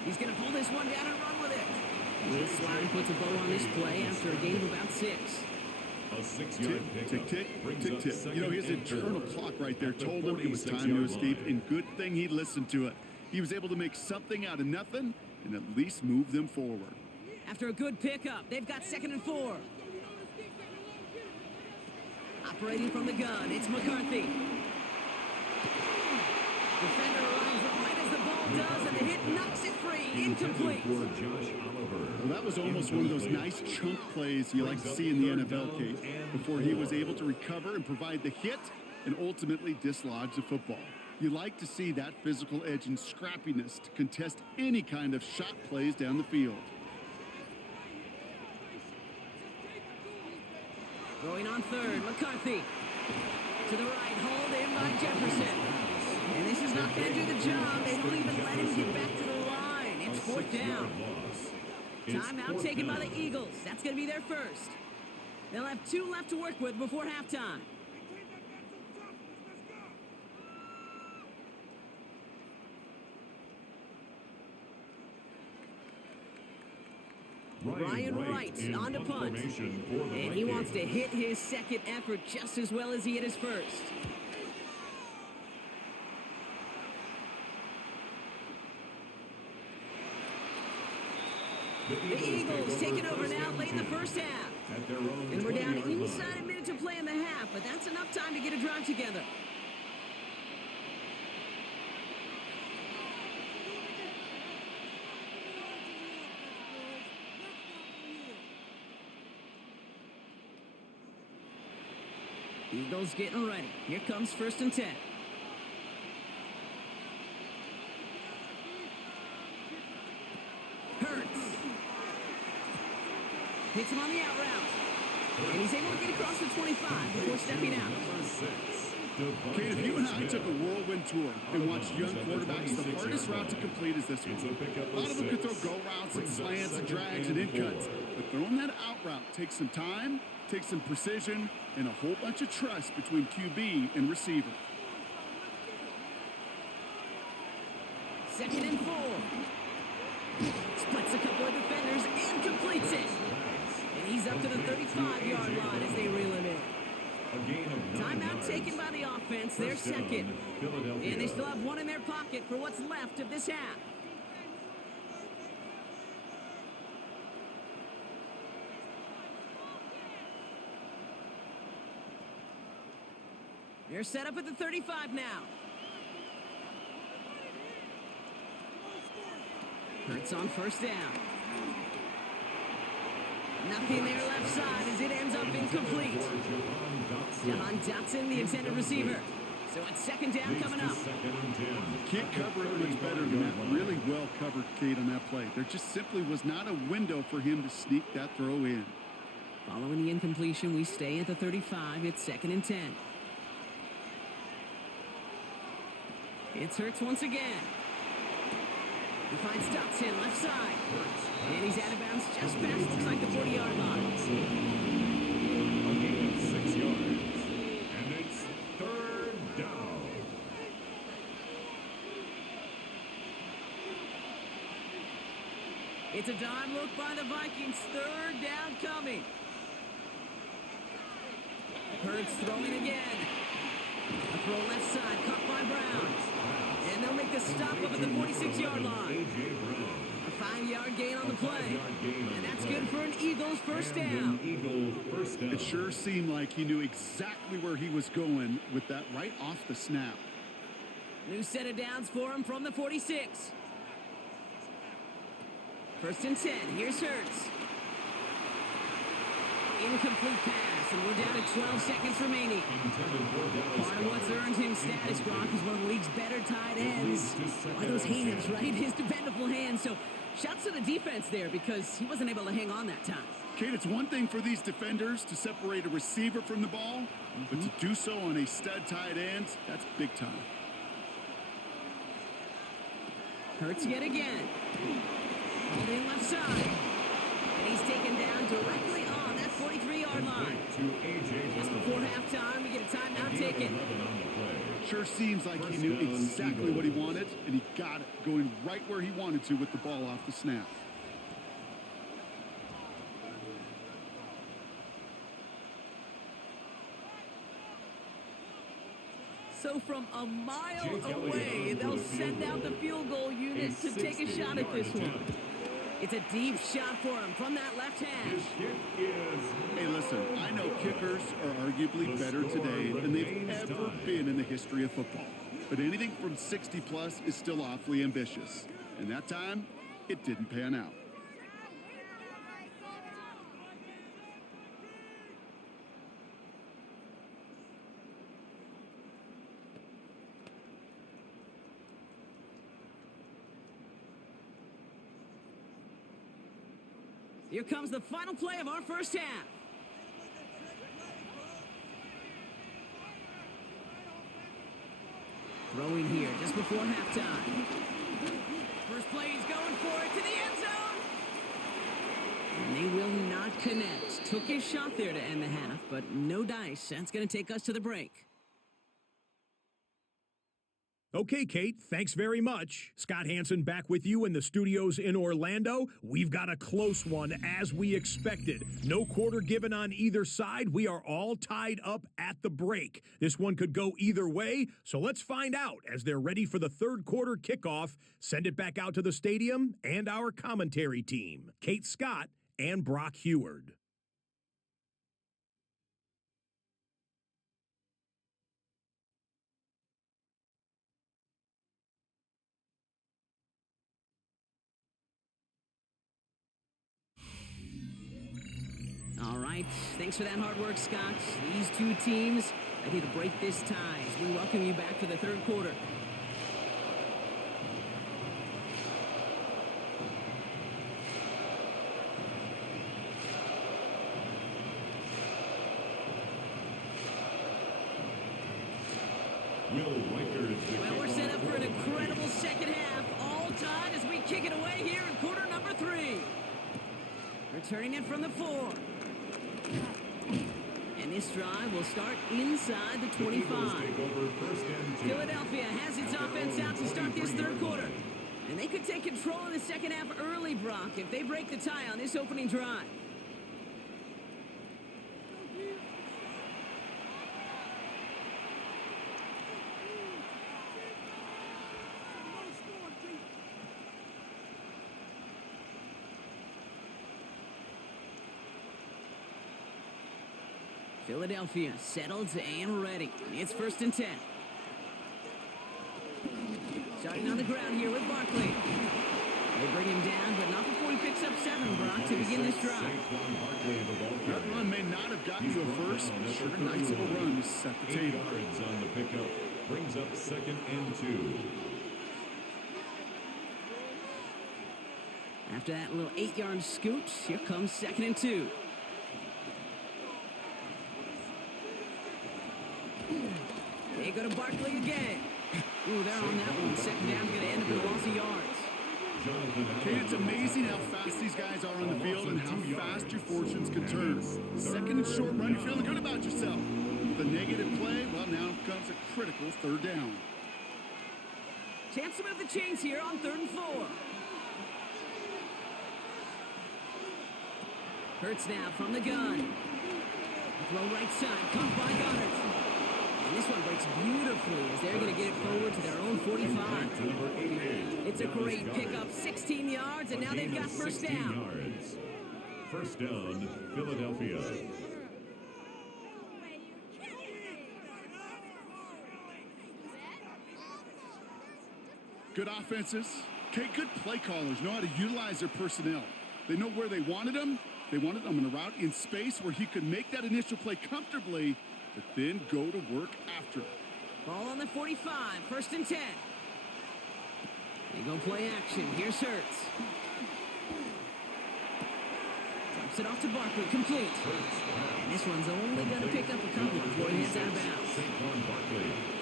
He's going to pull this one down and run with it. Will Slime puts a bow on this play after a gain of about 6. A 6-yard Tick, pickup tick, tick, brings tick, up tick. You know, his 2nd and 4 internal clock right there at the told him it was time to 46-yard escape, line. and good thing he listened to it. He was able to make something out of nothing and at least move them forward. After a good pickup, they've got 2nd and 4. Operating from the gun, it's McCarthy. Defender arrives right as the ball does, and the hit knocks it free. Incomplete. For Josh Oliver. Well, that was almost one of those nice chunk plays you like to see in the NFL, Kate. Before he was able to recover and provide the hit, and ultimately dislodge the football. You like to see that physical edge and scrappiness to contest any kind of shot plays down the field. Throwing on third, McCarthy. To the right, hauled in by Jefferson. And this is not going to do the job. They don't even let him get back to the line. It's fourth down. Timeout taken by the Eagles. That's going to be their first. They'll have 2 left to work with before halftime. Ryan Wright on to punt. And he wants to hit his second effort just as well as he hit his first. The Eagles taking over now late in the first half. And we're down inside a minute to play in the half, but that's enough time to get a drive together. Eagles getting ready. Here comes 1st and 10. Hurts. Hits him on the out route. And he's able to get across the 25 before stepping out. Kate, if you and I took a whirlwind tour and watched young quarterbacks, the hardest route to complete is this one. A lot of them could throw go routes and slants and drags and in cuts, but throwing that out route takes some time, takes some precision, and a whole bunch of trust between QB and receiver. 2nd and 4. Splits a couple of defenders and completes it. And he's up to the 35-yard line as they reel him in. Timeout taken by the offense, their second. And they still have 1 in their pocket for what's left of this half. They're set up at the 35 now. Hurts on 1st down. Nothing there left side as it ends up incomplete. Jahan Dotson, the intended receiver. So it's 2nd down coming up. Can't cover it much better than that. Really well covered, Kate, on that play. There just simply was not a window for him to sneak that throw in. Following the incompletion, we stay at the 35. It's 2nd and 10. It's Hurts once again. He finds Dotson left side. And he's out of bounds just past, looks like the 40-yard line. A gain of 6 yards. And it's 3rd down. It's a dime look by the Vikings. 3rd down coming. Hurts throwing again. A throw left side, caught by Brown. And they'll make the stop up at the 46-yard line. A 5-yard gain on the play. And that's good for an Eagles first down. It sure seemed like he knew exactly where he was going with that right off the snap. New set of downs for him from the 46. 1st and 10. Here's Hurts. Incomplete pass, and we're down to 12 seconds remaining. Part of what's earned him status, Brock, is one of the league's better tight ends. Why those hands, right? His dependable hands. So shouts to the defense there because he wasn't able to hang on that time. Kate, it's one thing for these defenders to separate a receiver from the ball, but to do so on a stud tight end, that's big time. Hurts yet again. Hold in left side. And he's taken down directly on that 43-yard line. Just before halftime, we get a timeout taken. Sure seems like he knew exactly what he wanted, and he got it, going right where he wanted to with the ball off the snap. So from a mile away, they'll send out the field goal unit to take a shot at this one. It's a deep shot for him from that left hash. Hey, listen, I know kickers are arguably better today than they've ever been in the history of football. But anything from 60-plus is still awfully ambitious. And that time, it didn't pan out. Here comes the final play of our first half. Throwing here just before halftime. First play, he's going for it to the end zone. And they will not connect. Took his shot there to end the half, but no dice. That's going to take us to the break. Okay, Kate, thanks very much. Scott Hansen back with you in the studios in Orlando. We've got a close one, as we expected. No quarter given on either side. We are all tied up at the break. This one could go either way, so let's find out as they're ready for the third quarter kickoff. Send it back out to the stadium and our commentary team, Kate Scott and Brock Heward. All right, thanks for that hard work, Scott. These two teams ready to break this tie as we welcome you back for the third quarter. Well, we're set up for an incredible second half. All tied as we kick it away here in quarter number 3. Returning it from the 4. And this drive will start inside the 25. Philadelphia has its offense out to start this third quarter. And they could take control of the second half early, Brock, if they break the tie on this opening drive. Philadelphia settled and ready. It's 1st and 10. Starting on the ground here with Barkley. They bring him down, but not before he picks up 7, Brock, to begin this drive. That run may not have gotten you a first, but sure, nice little run to set the table. 8 yards on the pickup brings up 2nd and 2. After that little 8-yard scoot, here comes 2nd and 2. They go to Barkley again. Ooh, they're on that one. Second down's going to end up in a loss of yards. Okay, it's amazing how fast these guys are on the field and how fast your fortunes can turn. Second and short run, you're feeling good about yourself. With a negative play, well, now comes a critical 3rd down. Chance to move the chains here on 3rd and 4. Hurts now from the gun. Throw right side, caught by Goddard. And this one breaks beautifully as they're going to get it forward to their own 45. It's a great pickup, 16 yards, and now they've got 1st down. 1st down, Philadelphia. Good offenses. Okay, good play callers know how to utilize their personnel. They know where they wanted them. They wanted them in a route in space where he could make that initial play comfortably, but then go to work after. Ball on the 45, 1st and 10. They go play action. Here's Hurts. Drops it off to Barkley, complete. And this one's only going to pick up a couple before he heads out of bounds.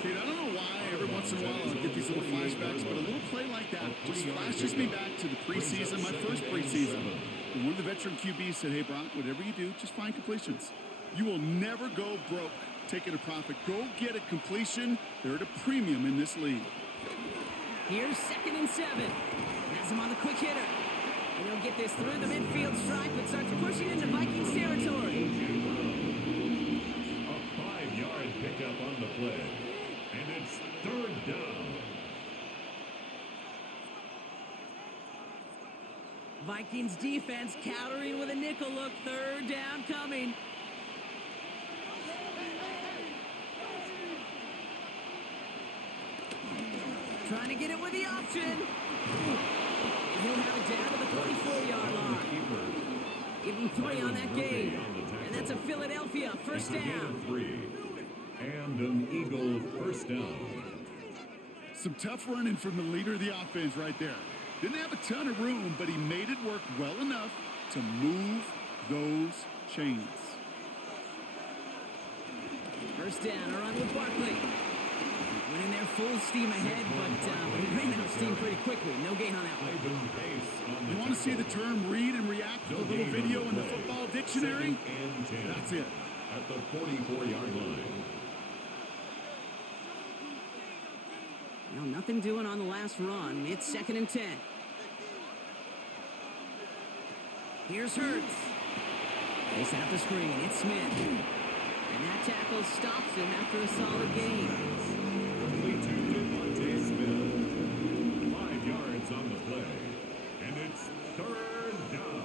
Kate, I don't know why every once in a while I'll get these little flashbacks, but a little play like that just flashes me back to the preseason, my first preseason. And one of the veteran QBs said, hey, Brock, whatever you do, just find completions. You will never go broke taking a profit. Go get a completion. They're at a premium in this league. Here's 2nd and 7. Has him on the quick hitter. And he'll get this through the midfield stripe, but starts pushing into Vikings territory. A 5-yard pickup on the play. And it's 3rd down. Vikings defense countering with a nickel look. 3rd down coming. Trying to get it with the option. And he'll have it down to the 44-yard line. Give him 3 on that game. And that's a Philadelphia 1st down. 3. And an Eagle 1st down. Some tough running from the leader of the offense right there. Didn't have a ton of room, but he made it work well enough to move those chains. First down, a run with Barkley. Went in there full steam ahead, but he ran out of steam pretty quickly. No gain on that one. You want to see the term read and react with a little video in the football dictionary? That's it. At the 44-yard line. Well, nothing doing on the last run. It's 2nd and 10. Here's Hurts. They set up the screen. It's Smith. And that tackle stops him after a solid gain. Complete to Devontae Smith. 5 yards on the play. And it's 3rd down.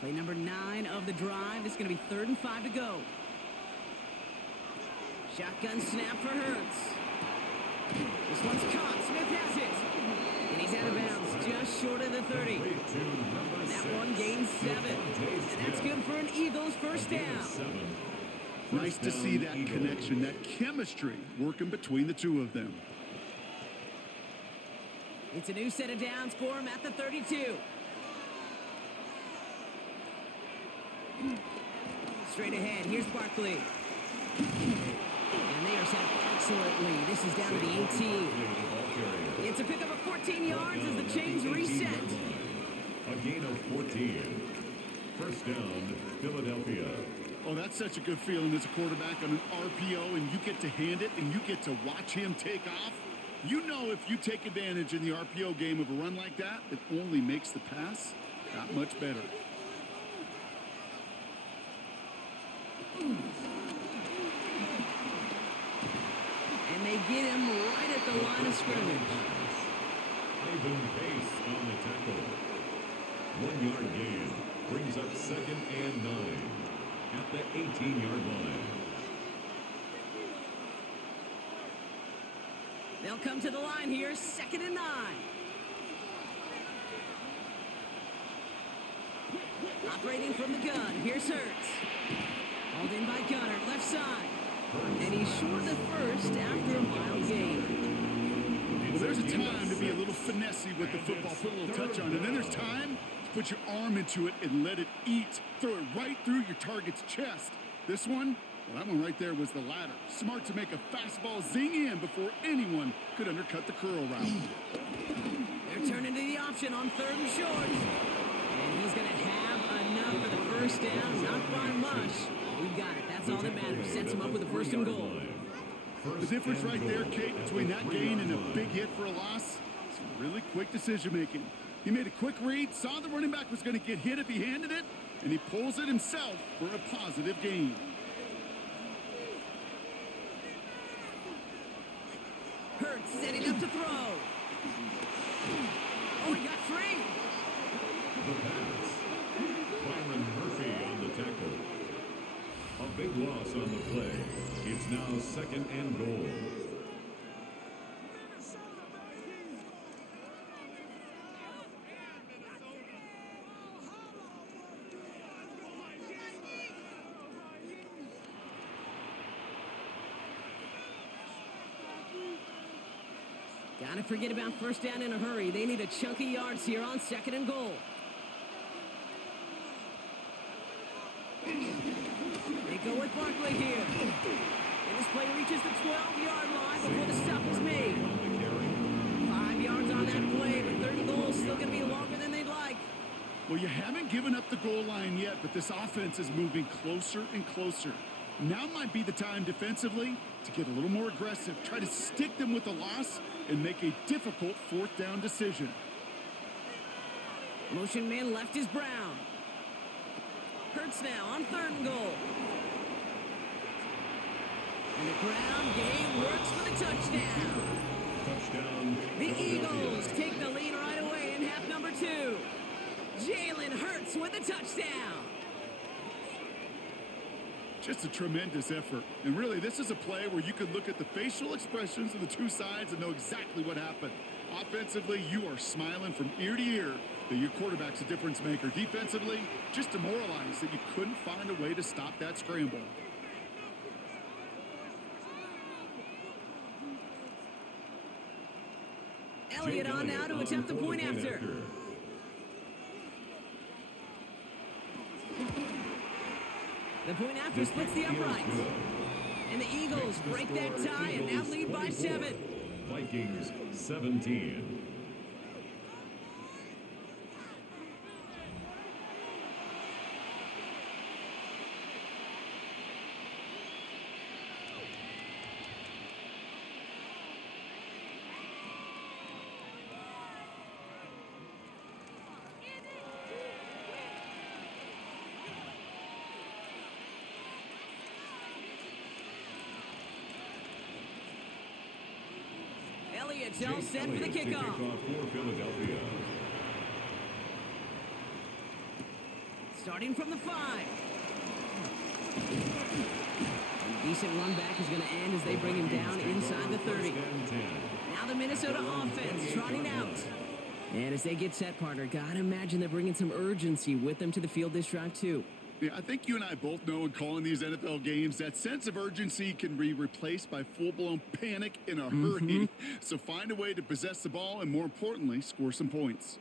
Play number 9 of the drive. It's going to be 3rd and 5 to go. Shotgun snap for Hurts. This one's caught. Smith has it. And he's out of bounds just short of the 30. That one gains 7. And that's good for an Eagles first down. Nice to see that connection, that chemistry working between the two of them. It's a new set of downs for him at the 32. Straight ahead, here's Barkley. And they are set up excellently. This is down to the 18. It's a pickup of 14 yards as the chains reset. A gain of 14. First down, Philadelphia. Oh, that's such a good feeling as a quarterback on an RPO, and you get to hand it, and you get to watch him take off. You know if you take advantage in the RPO game of a run like that, it only makes the pass that much better. And they get him right at the line of scrimmage. Ivan Pace on the tackle. 1 yard gain brings up 2nd and 9 at the 18-yard line. They'll come to the line here, 2nd and 9. Operating from the gun, here's Hurts. Hauled in by Gunner, left side. And he's short of the first after a mile gain. Well, there's a time to be a little finessey with the football, put a little touch on it. And then there's time to put your arm into it and let it eat. Throw it right through your target's chest. This one, well, that one right there was the latter. Smart to make a fastball zing in before anyone could undercut the curl route. They're turning to the option on 3rd and short. And he's going to have enough for the first down, not by much. We got it. That's all that matters. Sets him up with a 1st and goal. The difference right there, Kate, between that gain and a big hit for a loss, some really quick decision-making. He made a quick read, saw the running back was going to get hit if he handed it, and he pulls it himself for a positive gain. Hurts setting up to throw. Oh, he got free. The pass. Byron Murphy on the tackle. A big loss on the play. It's now 2nd and goal. Gotta forget about first down in a hurry. They need a chunk of yards here on 2nd and goal. They go with Barkley here. And this play reaches the 12-yard line before the stop is made. 5 yards on that play, but 3rd and goal is still going to be longer than they'd like. Well, you haven't given up the goal line yet, but this offense is moving closer and closer. Now might be the time defensively to get a little more aggressive, try to stick them with the loss, and make a difficult 4th down decision. Motion man left is Brown. Hurts now on 3rd and goal. And the ground game works for the touchdown. Touchdown. The Eagles take the lead right away in half number 2. Jalen Hurts with a touchdown. Just a tremendous effort. And really, this is a play where you can look at the facial expressions of the two sides and know exactly what happened. Offensively, you are smiling from ear to ear that your quarterback's a difference maker. Defensively, just demoralized that you couldn't find a way to stop that scramble. Elliott on now to attempt the point after. The point after splits the uprights. And the Eagles break that tie and now lead by 7. Vikings 17. Elliott's all set for the kickoff. For Philadelphia. Starting from the 5. A decent run back is going to end as they bring him down inside the 30. Now the Minnesota offense trotting out. And as they get set, partner, gotta imagine they're bringing some urgency with them to the field this drive too. Yeah, I think you and I both know in calling these NFL games that sense of urgency can be replaced by full-blown panic in a hurry. So find a way to possess the ball and, more importantly, score some points.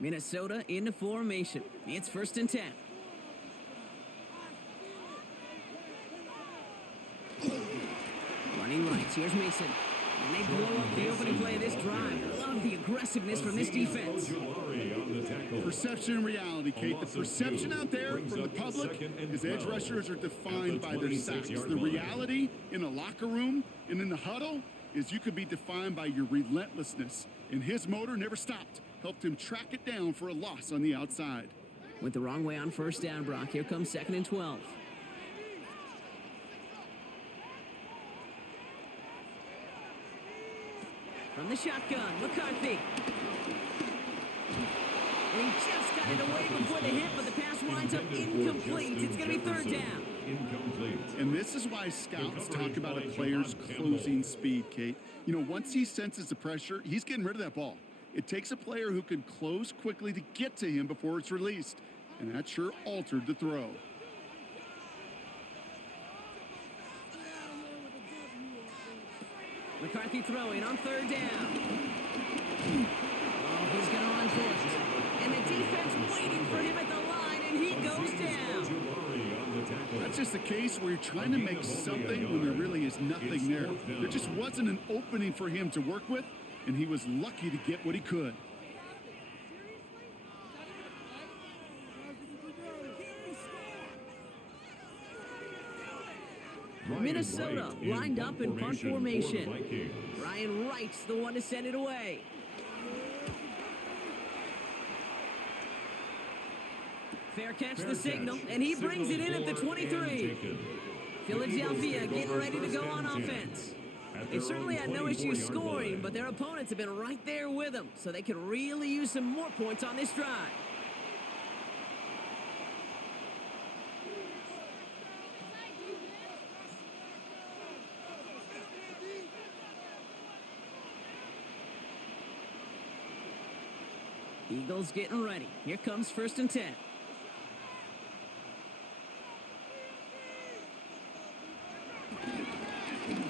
Minnesota into formation. It's 1st and 10. Running right. Here's Mason. And they blow up the opening play of this drive. Love the aggressiveness from this defense. Perception and reality, Kate. The perception out there from the public is edge rushers are defined by their sacks. The reality in a locker room and in the huddle is you could be defined by your relentlessness. And his motor never stopped. Helped him track it down for a loss on the outside. Went the wrong way on 1st down, Brock. Here comes 2nd and 12. From the shotgun, McCarthy. And he just got it away before the hit, but the pass winds up incomplete. It's going to be 3rd down. Incomplete. And this is why scouts talk about a player's closing speed, Kate. You know, once he senses the pressure, he's getting rid of that ball. It takes a player who can close quickly to get to him before it's released. And that sure altered the throw. McCarthy throwing on 3rd down. Oh, he's going to run for it. And the defense waiting for him at the line, and he goes down. That's just a case where you're trying to make something when there really is nothing there. There just wasn't an opening for him to work with, and he was lucky to get what he could. Minnesota lined up in punt formation. Ryan Wright's the one to send it away. Fair catch the signal, and he brings it in at the 23. Philadelphia getting ready to go on offense. They certainly had no issue scoring, but their opponents have been right there with them, so they could really use some more points on this drive. Eagles getting ready. Here comes 1st and 10.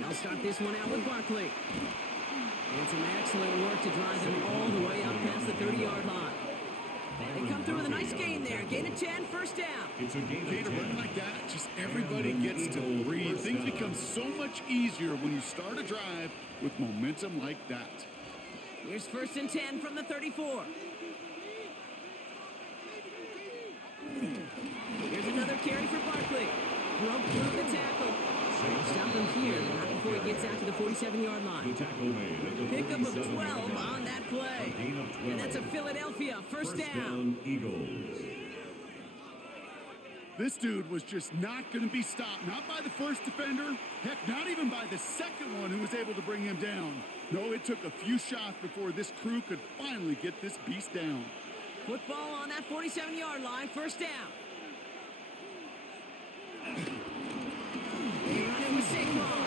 They'll start this one out with Barkley. And some excellent work to drive them all the way up past the 30-yard line. They come through with a nice gain there. Gain of 10, 1st down. It's a gain Kate, a run like that, just everybody gets to breathe. Things become so much easier when you start a drive with momentum like that. Here's 1st and 10 from the 34. Here's another carry for Barkley. Broke through the tackle. Stop him here, not before he gets out to the 47-yard line. The tackle made. Pickup of 12 on that play. And that's a Philadelphia 1st down. Eagles. This dude was just not going to be stopped. Not by the first defender. Heck, not even by the second one who was able to bring him down. No, it took a few shots before this crew could finally get this beast down. Football on that 47-yard line, 1st down. They run it with Saquon.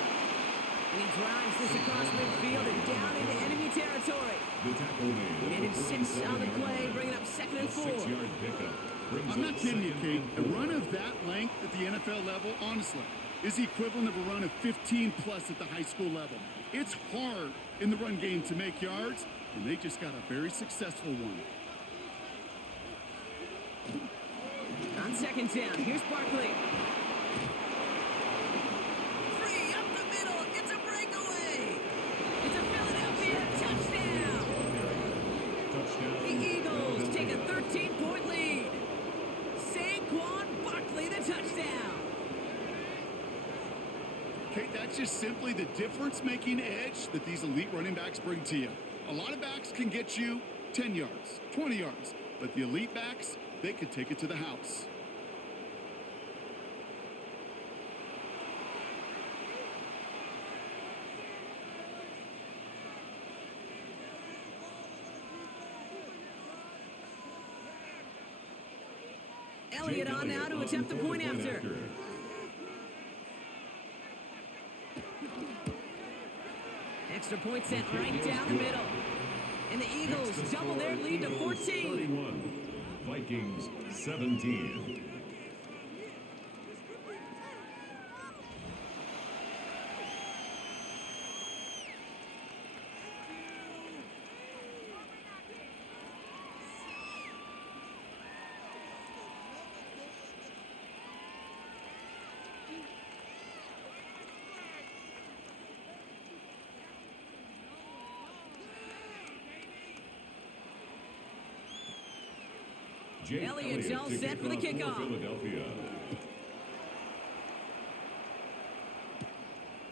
And he drives this across midfield and down into enemy territory. The tackle made. And it's 6 on the play, bringing up 2nd and 4. 6-yard pickup. I'm not kidding you, Kate. A run of that length at the NFL level, honestly, is the equivalent of a run of 15+ at the high school level. It's hard in the run game to make yards, and they just got a very successful one. On second down, here's Barkley. Free up the middle. It's a breakaway. It's a Philadelphia touchdown. The Eagles take a 13-point lead. Saquon Barkley, the touchdown. Okay, that's just simply the difference-making edge that these elite running backs bring to you. A lot of backs can get you 10 yards, 20 yards, but the elite backs, they could take it to the house. Elliott on now to attempt the point after. Extra point sent right down the middle. And the Eagles double their lead to 14. 31. Vikings 17. Elliott's all set for the kickoff.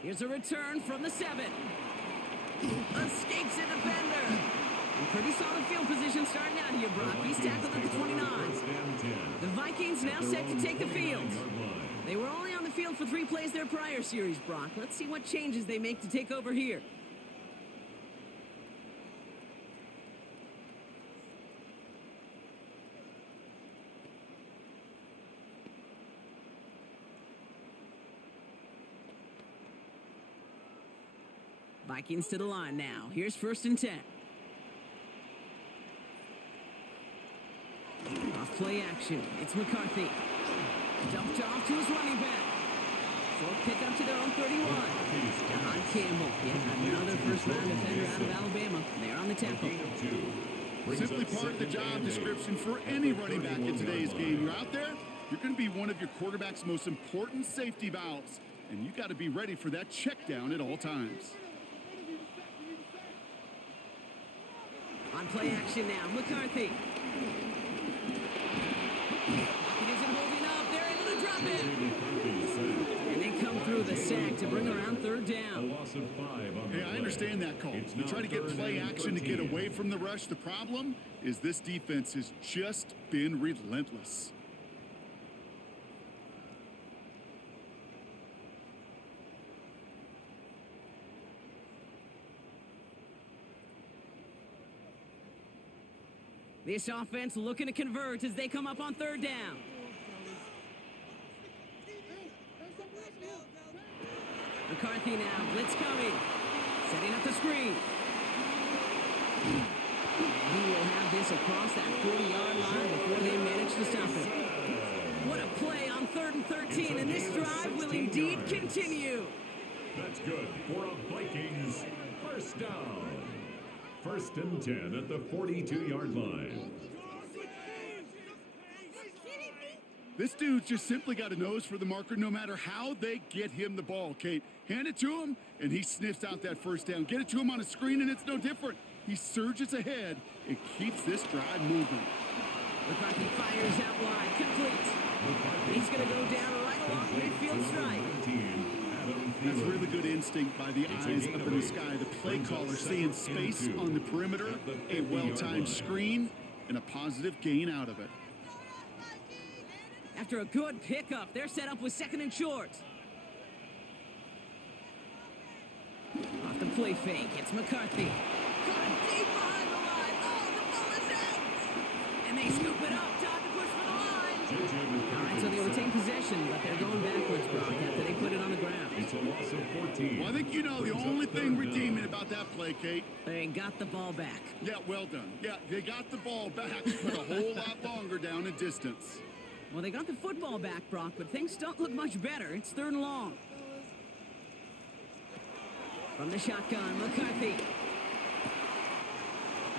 Here's a return from the 7. Escapes a defender. And pretty solid field position starting out here, Brock. He's tackled at the 29. The Vikings now set to take the field. They were only on the field for 3 plays their prior series, Brock. Let's see what changes they make to take over here. Vikings to the line now. Here's 1st and 10. Off play action. It's McCarthy. Dumped off to his running back. Short pickup to their own 31. John Campbell. Yet another first-round defender out of Alabama. They're on the tackle. Simply part of the job description for any running back in today's game. You're out there, you're going to be one of your quarterback's most important safety valves. And you got to be ready for that check down at all times. On play action now, McCarthy. It isn't holding up. They're able to drop it. And they come through the sack to bring around 3rd down. Hey, I understand that call. You try to get play action to get away from the rush. The problem is this defense has just been relentless. This offense looking to convert as they come up on 3rd down. McCarthy now, blitz coming. Setting up the screen. And he will have this across that 40-yard line before they manage to stop it. What a play on 3rd and 13, and this drive will indeed continue. That's good for a Vikings 1st down. 1st and 10 at the 42-yard line. This dude's just simply got a nose for the marker no matter how they get him the ball, Kate. Hand it to him, and he sniffs out that 1st down. Get it to him on a screen, and it's no different. He surges ahead and keeps this drive moving. McCarthy fires out wide, complete. He's going to go down right along midfield stripe. That's really good instinct by the eyes up in the sky. The play caller seeing space on the perimeter, a well-timed screen, and a positive gain out of it. After a good pickup, they're set up with 2nd and short. Off the play fake, it's McCarthy. Caught deep behind the line. Oh, the ball is out! And they scoop it up. Time to push for the line. All right, so they retain possession, but they're going backwards, Brock, after they put it on the ground. It's a loss of 14. Well, I think you know the only thing redeeming about that play, Kate. They got the ball back. Yeah, well done. Yeah, they got the ball back, but a whole lot longer down in distance. Well, they got the football back, Brock, but things don't look much better. It's 3rd and long. From the shotgun, McCarthy.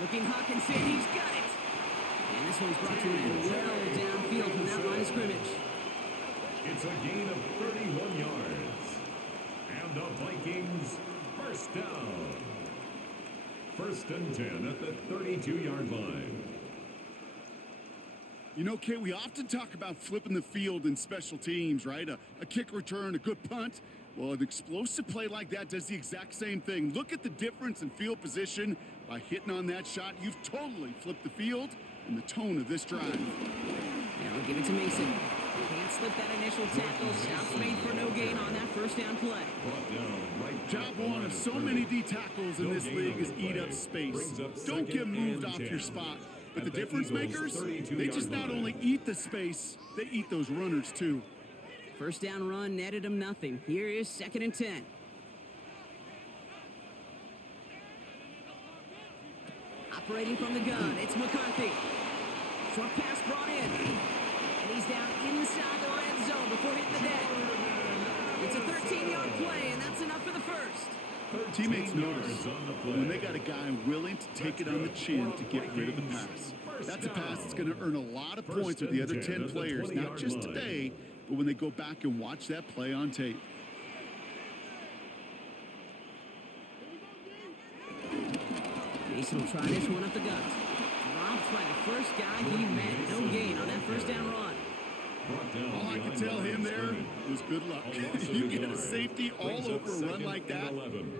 Looking Hawkinson, he's got it. And this one's brought to an end well downfield from that line of scrimmage. It's a gain of 31 yards. And the Vikings, first down. 1st and 10 at the 32-yard line. You know, Kate, we often talk about flipping the field in special teams, right? A kick return, a good punt. Well, an explosive play like that does the exact same thing. Look at the difference in field position. By hitting on that shot, you've totally flipped the field and the tone of this drive. Now give it to Mason. Can't slip that initial tackle. Stops made for no gain on that 1st down play. Job one of so many D tackles in this league is eat up space. Don't get moved off your spot. But the difference makers, they just not only eat the space, they eat those runners too. 1st down run netted him nothing. Here is 2nd and 10. Operating from the gun, it's McCarthy. Short pass brought in. And he's down inside the red zone before hitting the deck. It's a 13-yard play, and that's enough for the 1st. Teammates notice when they got a guy willing to take it on the chin to get rid of the pass. That's a pass that's going to earn a lot of points with the other 10 players, not just today, but when they go back and watch that play on tape. Mason will try this one up the gut. Dropped by the first guy he met. No gain on that 1st down run. All I can tell him there was good luck. You get a safety all over a run like that,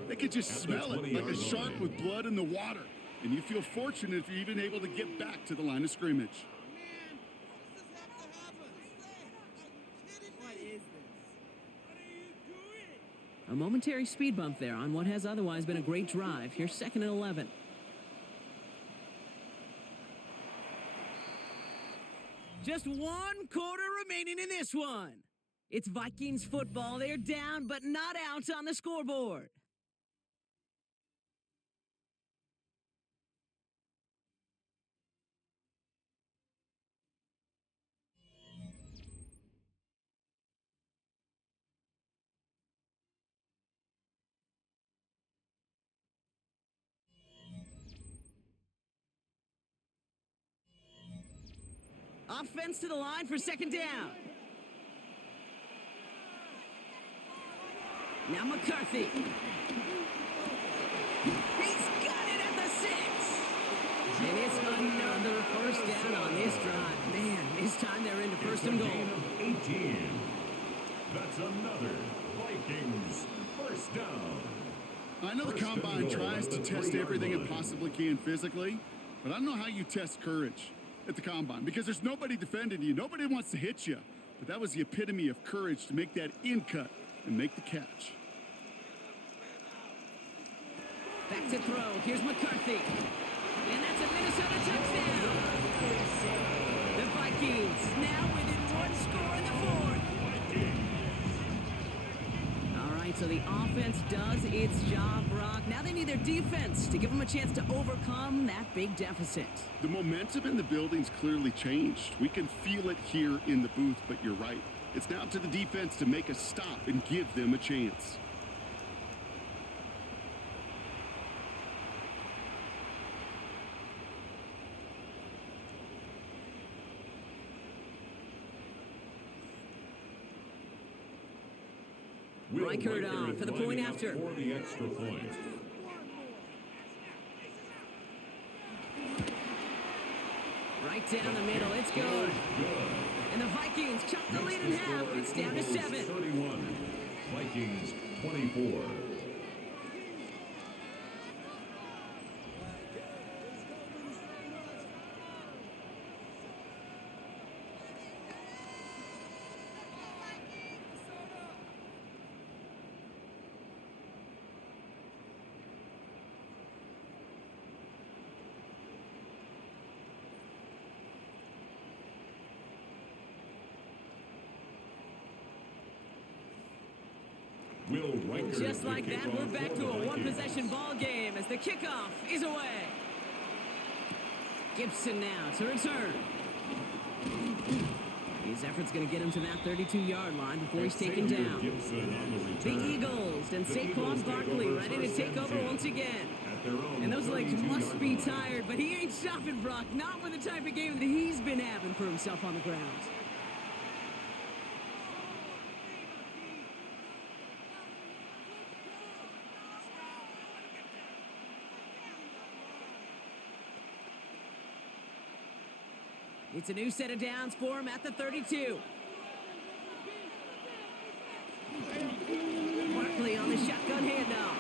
they could just smell it like a shark with blood in the water. And you feel fortunate if you're even able to get back to the line of scrimmage. A momentary speed bump there on what has otherwise been a great drive. Here's 2nd and 11. Just 1 quarter remaining in this one. It's Vikings football. They're down, but not out on the scoreboard. Offense to the line for 2nd down. Now McCarthy. He's got it at the 6. And it's another 1st down on this drive. Man, this time they're into 1st and goal. 18. That's another Vikings 1st down. I know the combine tries to test everything it possibly can physically, but I don't know how you test courage at the combine, because there's nobody defending you. Nobody wants to hit you. But that was the epitome of courage to make that in cut and make the catch. Back to throw. Here's McCarthy. And that's a Minnesota touchdown. The Vikings now within 1 score in the 4th. All right, so the offense does its job, Brock. Now they need their defense to give them a chance to overcome that big deficit. The momentum in the building's clearly changed. We can feel it here in the booth, but you're right. It's now to the defense to make a stop and give them a chance. Reichert on for the point after. For the extra point. Right down the middle, it's good. And the Vikings cut the lead in half. It's down to 7. 31. Vikings 24. And just like that, we're back to a one-possession ball game as the kickoff is away. Gibson now to return. His effort's going to get him to that 32-yard line before he's taken down. The Eagles and Saquon Barkley ready to take over once again. And those legs must be tired, but he ain't stopping, Brock. Not with the type of game that he's been having for himself on the ground. It's a new set of downs for him at the 32. Barkley on the shotgun handoff.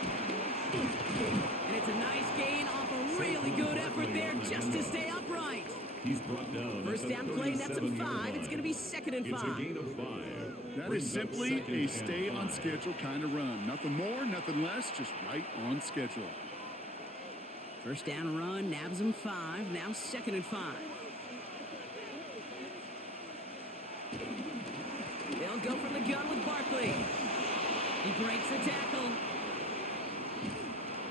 And it's a nice gain off a really good effort there just to stay upright. He's brought down. First down play, nets him 5. It's going to be 2nd and 5. It's a gain of 5. That is simply a stay on schedule kind of run. Nothing more, nothing less, just right on schedule. First down run, nabs him 5. Now 2nd and 5. They'll go from the gun with Barkley. He breaks the tackle.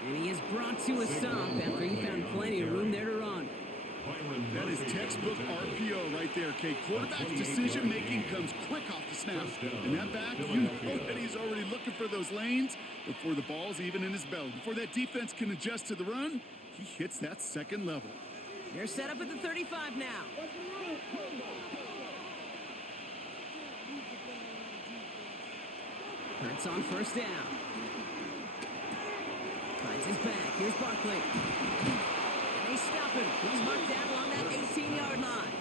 And he is brought to a stop after he found plenty of room there to run. That is textbook RPO right there, Kate. Quarterback's decision-making comes quick off the snap. And that back, you know that he's already looking for those lanes before the ball's even in his belly. Before that defense can adjust to the run, he hits that second level. They're set up at the 35 now. Hurts on first down. Finds his back. Here's Barkley. And they stop him. He's marked down along that 18-yard line.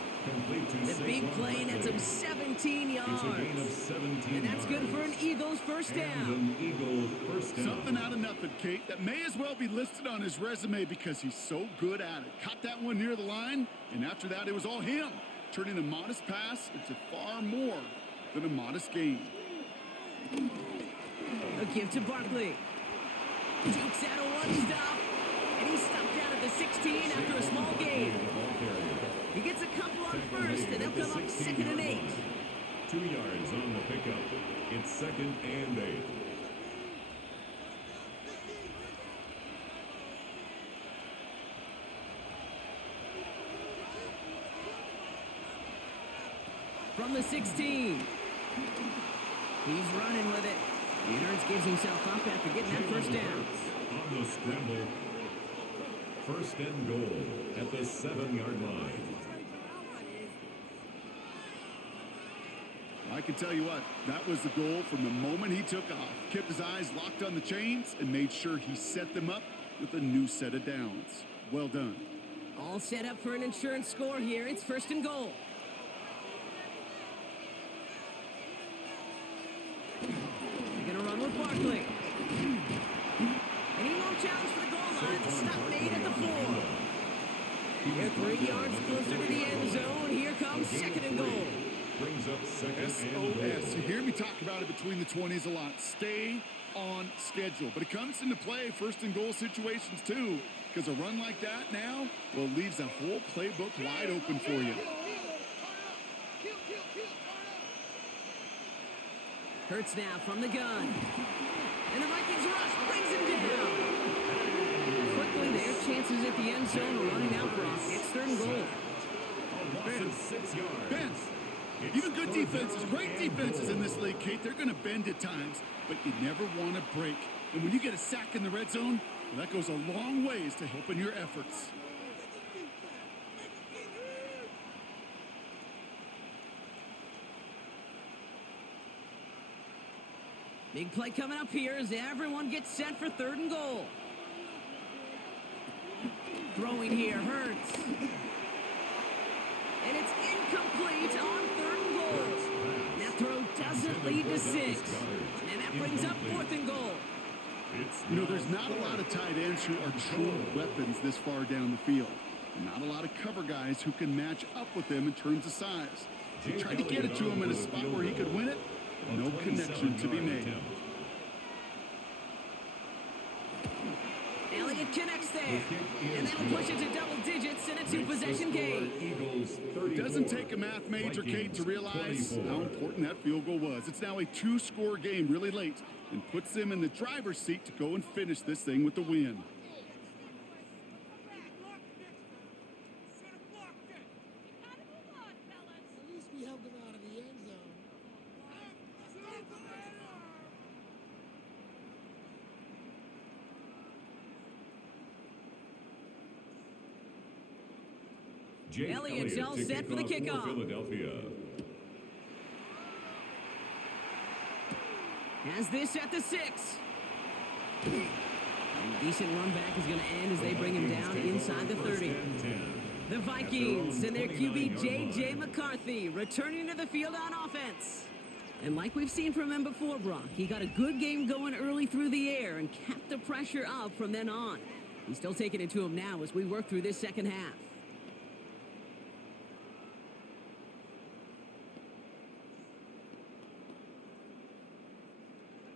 The big play nets him 17 yards. It's a gain of 17 and that's good for an Eagles first down. Something out of nothing, Kate. That may as well be listed on his resume because he's so good at it. Caught that one near the line, and after that, it was all him. Turning a modest pass into far more than a modest gain. A give to Barkley. Takes out a one-stop, and he's stopped down at the 16 after a small gain. He gets a couple on first, and they'll come up 2nd and 8. 2 yards on the pickup. It's 2nd and 8. From the 16. He's running with it. And Hurts gives himself up after getting that first down. On the scramble. 1st and goal at the 7-yard line. I can tell you what, that was the goal from the moment he took off. Kept his eyes locked on the chains and made sure he set them up with a new set of downs. Well done. All set up for an insurance score here. It's 1st and goal. They're going to run with Barkley. And he won't challenge for the goal line. Stop made at the 4. They're 3 yards closer to the end zone. Here comes 2nd and goal. Brings up 2nd SOS. You hear me talk about it between the 20s a lot. Stay on schedule. But it comes into play 1st and goal situations too. Because a run like that now, well, leaves that whole playbook wide open for you. Hurts now from the gun. And the Vikings rush brings him down. Quickly, their chances at the end zone are running out, Brock. It's 3rd and goal. Ben, even good defenses, great defenses in this league, Kate, they're going to bend at times, but you never want to break. And when you get a sack in the red zone, well, that goes a long ways to helping your efforts. Big play coming up here as everyone gets set for 3rd and goal. Throwing here, Hurts. And it's incomplete on 3rd and goal. That throw doesn't lead to 6. And that brings up 4th and goal. You know, there's not a lot of tight ends who are true weapons this far down the field. And not a lot of cover guys who can match up with them in terms of size. They tried to get it to him in a spot where he could win it. No connection to be made. Elliott connects there. And that'll push it to double digits in a 2-possession game. It doesn't take a math major, Kate, to realize how important that field goal was. It's now a 2-score game really late and puts them in the driver's seat to go and finish this thing with the win. At least we held them out of the Jake Elliott's all to set for the kick off kickoff. for Philadelphia. Has this at the 6. And a decent run back is going to end as they bring him down inside the 30. The Vikings and their QB J.J. McCarthy returning to the field on offense. And like we've seen from him before, Brock, he got a good game going early through the air and kept the pressure up from then on. He's still taking it to him now as we work through this second half.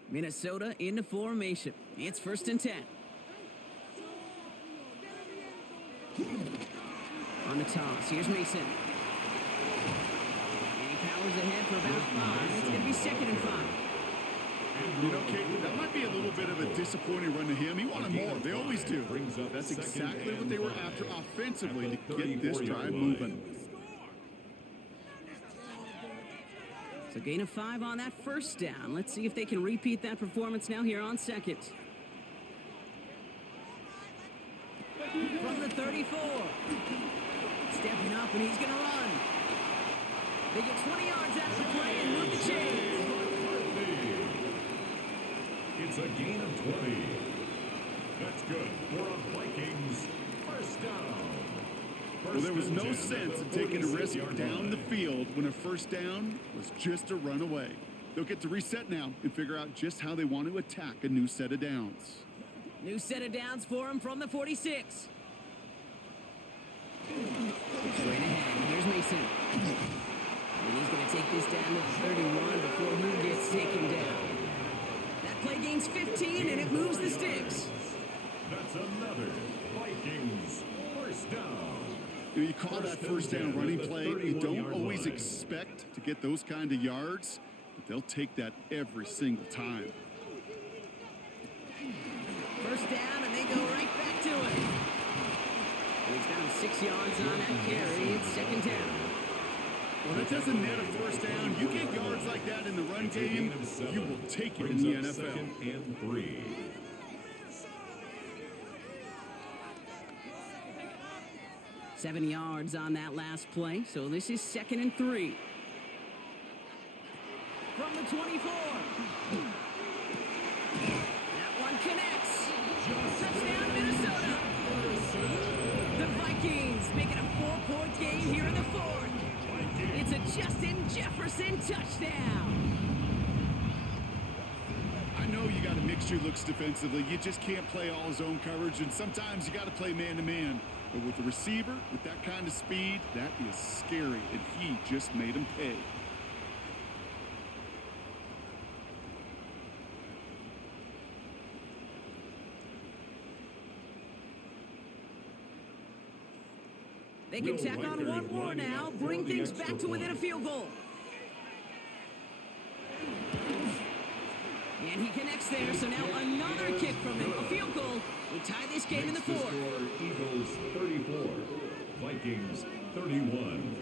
Minnesota into formation. It's 1st and 10. On the toss, here's Mason. And he powers ahead for about 5. It's going to be 2nd and 5. You know, Kate, that might be a little bit of a disappointing run to him. He wanted more. They always do. That's exactly what they were after offensively to get this drive moving. So gain of 5 on that 1st down. Let's see if they can repeat that performance now here on 2nd. From the 34. Stepping up, and he's going to run. They get 20 yards out of the play and move the chains. It's a gain of 20. That's good for a Vikings 1st down. Well, there was no sense in taking a risk down the field when a 1st down was just a run away. They'll get to reset now and figure out just how they want to attack a new set of downs. New set of downs for him from the 46. Straight ahead, here's Mason. And he's going to take this down to the 31 before he gets taken down. That play gains 15, and it moves the sticks. That's another Vikings 1st down. You call that 1st down running play. You don't always expect to get those kind of yards, but they'll take that every single time. 1st down, and they go right back to it. And he's got him 6 yards on that carry. It's 2nd down. Well, that doesn't net a 1st down. You get yards like that in the run game, you will take it in the NFL. 2nd and 3. Seven yards on that last play, so this is 2nd and 3. From the 24. That one connects. Touchdown, Minnesota. The Vikings making a 4-point game here in the 4th. It's a Justin Jefferson touchdown. I know you got to mix your looks defensively. You just can't play all zone coverage, and sometimes you got to play man-to-man. But with the receiver, with that kind of speed, that is scary, and he just made him pay. They can tack on one more now, bring things back to within a field goal. And he connects there, so now another kick from him, a field goal. We tie this game in the 4th. Eagles 34, Vikings 31.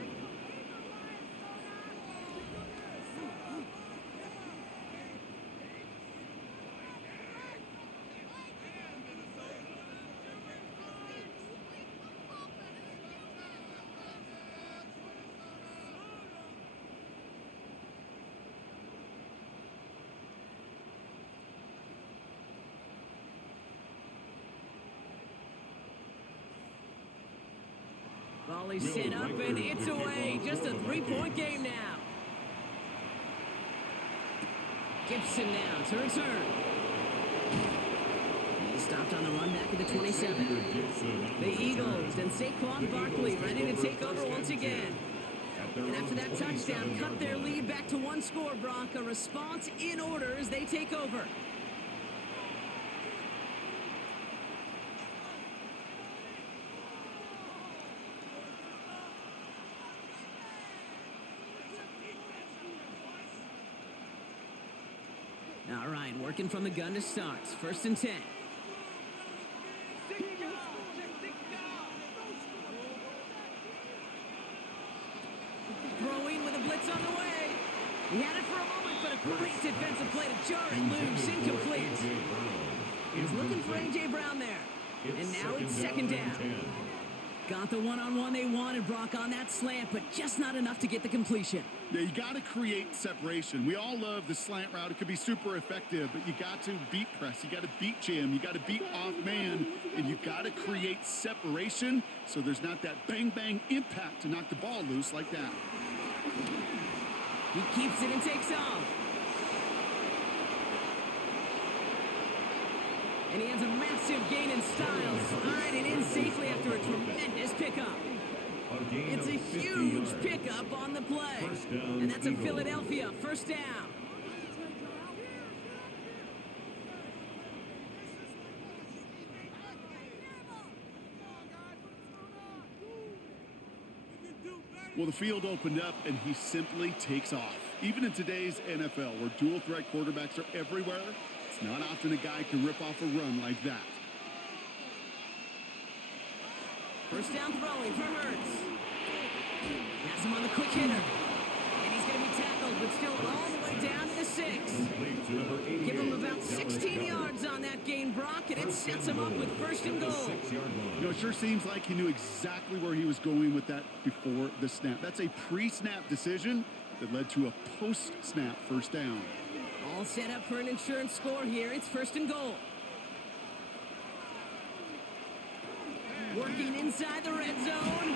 Ball is set up, and it's away. Just a 3-point game now. Gibson now to return. He stopped on the run back at the 27. The Eagles and Saquon Barkley ready to take over once again. And after that touchdown, cut their lead back to 1 score, Brock. A response in order as they take over. All right, working from the gun to start. 1st and 10. Throwing with a blitz on the way. He had it for a moment, but a great defensive play to jar it loose. Incomplete. He's looking for A.J. Brown there. And now it's 2nd down. Got the one-on-one they wanted, Brock, on that slant, but just not enough to get the completion. Yeah, you got to create separation. We all love the slant route. It could be super effective, but you got to beat press. You got to beat jam. You got to beat off man, and you got to create separation so there's not that bang-bang impact to knock the ball loose like that. He keeps it and takes off. And he has a massive gain in style, sliding in safely after a tremendous pickup. It's a huge pickup on the play. And that's a Philadelphia first down. Well, the field opened up, and he simply takes off. Even in today's NFL, where dual-threat quarterbacks are everywhere, it's not often a guy can rip off a run like that. First down throwing for Hurts. Has him on the quick hitter. And he's going to be tackled, but still all the way down to the 6. Give him about 16 yards on that gain, Brock, and it sets him up with first and goal. You know, it sure seems like he knew exactly where he was going with that before the snap. That's a pre-snap decision that led to a post-snap first down. All set up for an insurance score here. It's first and goal. Working inside the red zone.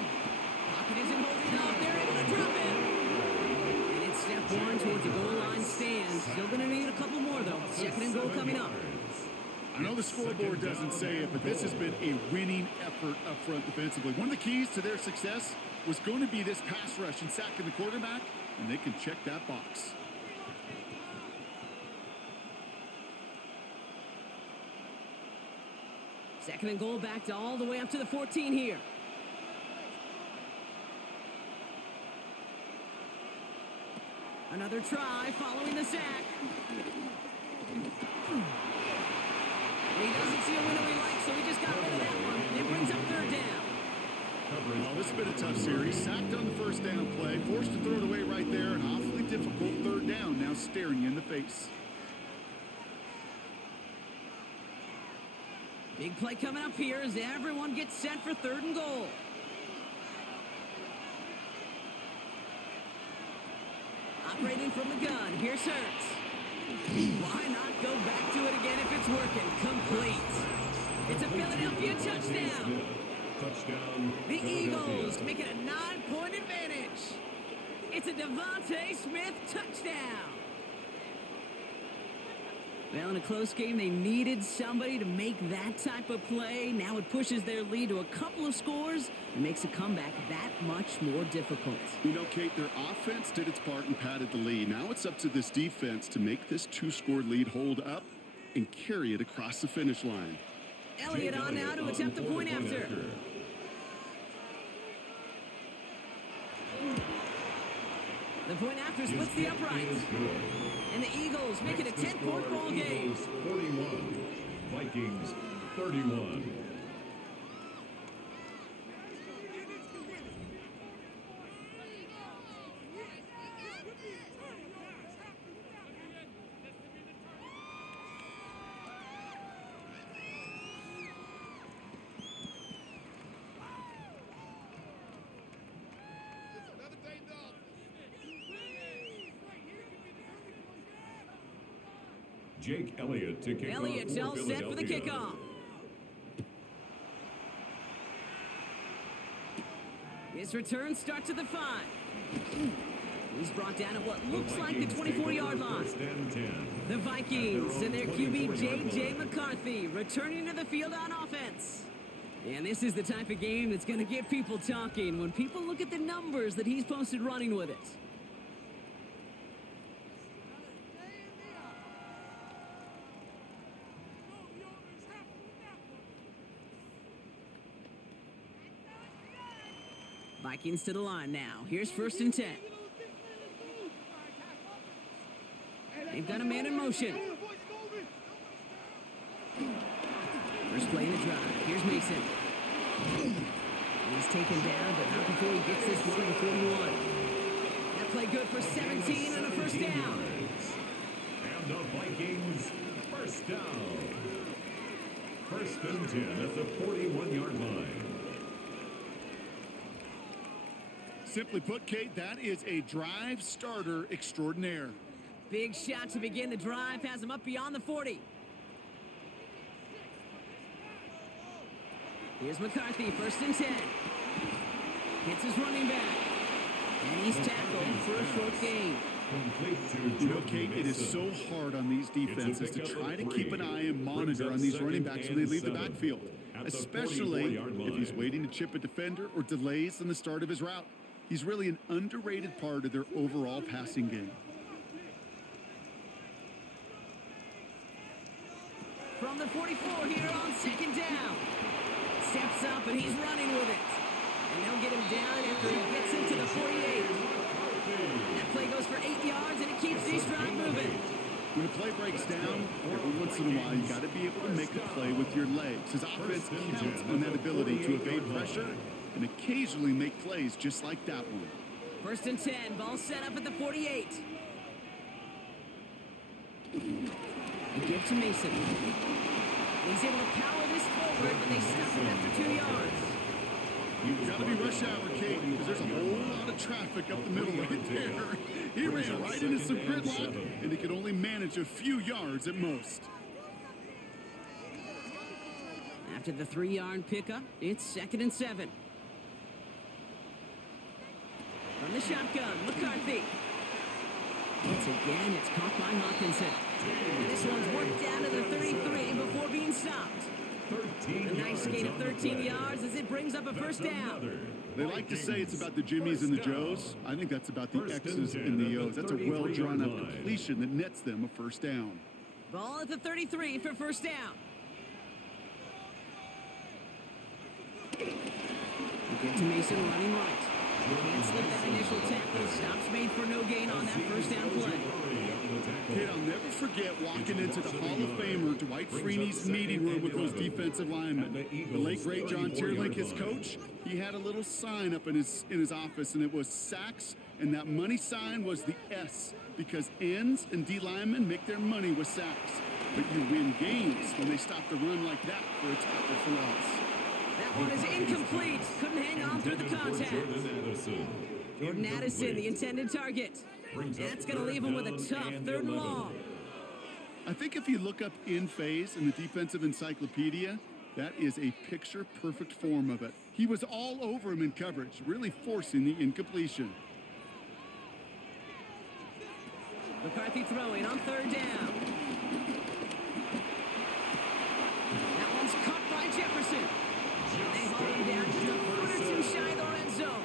Pocket isn't holding up. They're able to drop him. And it's step one towards the goal line stand. Still going to need a couple more, though. Second and goal coming up. I know the scoreboard doesn't say it, but this has been a winning effort up front defensively. One of the keys to their success was going to be this pass rush and sacking the quarterback, and they can check that box. Second and goal back to all the way up to the 14 here. Another try following the sack. And he doesn't see a window he likes, so he just got rid of that one. It brings up third down. Well, this has been a tough series. Sacked on the first down play, forced to throw it away right there. An awfully difficult third down now staring you in the face. Big play coming up here as everyone gets set for third and goal. Operating from the gun, here's Hurts. Why not go back to it again if it's working? Complete. It's a Philadelphia touchdown. The Eagles make it a 9-point advantage. It's a Devontae Smith touchdown. Well, in a close game, they needed somebody to make that type of play. Now it pushes their lead to a couple of scores and makes a comeback that much more difficult. You know, Kate, their offense did its part and padded the lead. Now it's up to this defense to make this 2-score lead hold up and carry it across the finish line. Elliott on now to attempt the point after. The point after splits the uprights. And the Eagles make it a 10-point ball game. 41, Vikings 31. Jake Elliott to kick off. Elliott's all set for the kickoff. His return starts at the 5. He's brought down at what looks like the 24-yard line. The Vikings and their QB J.J. McCarthy returning to the field on offense. And this is the type of game that's going to get people talking when people look at the numbers that he's posted running with it. Vikings to the line now. Here's first and 10. They've got a man in motion. First play in the drive. Here's Mason. He's taken down, but not before he gets this one to the 41. That play good for 17 and a first down. And the Vikings first down. First and 10 at the 41-yard line. Simply put, Kate, that is a drive starter extraordinaire. Big shot to begin the drive. Has him up beyond the 40. Here's McCarthy, 1st and 10. Hits his running back. And he's tackled for a short gain. You know, Kate, it is so hard on these defenses to try to keep an eye and monitor on these running backs when they leave the backfield, especially if he's waiting to chip a defender or delays in the start of his route. He's really an underrated part of their overall passing game. From the 44 here on 2nd down. Steps up and he's running with it. And they'll get him down after he gets into the 48. That play goes for 8 yards and it keeps this drive moving. When a play breaks down, every once in a while you got to be able to make a play with your legs. His offense counts on that ability to evade pressure and occasionally make plays just like that one. 1st and 10, ball set up at the 48. A give to Mason. He's able to power this forward, but they stop him after 2 yards. You've got to be rush hour, Kate, because there's a whole lot of traffic up the middle right there. He ran right into some gridlock, and he could only manage a few yards at most. After the 3-yard pickup, it's 2nd and 7. From the shotgun, McCarthy. Once again, it's caught by Hawkinson. And this one's worked down to the 33 before being stopped. A nice gain of 13 yards as it brings up a 1st down. They like to say it's about the Jimmies and the Joes. I think that's about the X's and the O's. That's a well-drawn-up completion that nets them a 1st down. Ball at the 33 for 1st down. Give to Mason running right. Can't slip that initial tackle. Stops made for no gain on that 1st down play. Kid, I'll never forget walking into the Hall of Famer Dwight Freeney's meeting room with those defensive linemen. The late great John Tierlink, his coach, he had a little sign up in his office, and it was sacks, and that money sign was the S, because ends and D linemen make their money with sacks. But you win games when they stop the run like that for a tackle for loss. That one is incomplete. Couldn't hang on through the contact. Jordan Addison, the intended target. That's going to leave him with a tough 3rd and long. I think if you look up in phase in the defensive encyclopedia, that is a picture-perfect form of it. He was all over him in coverage, really forcing the incompletion. McCarthy throwing on 3rd down. That one's caught by Jefferson. They hold him down just a foot or two shy of the red zone.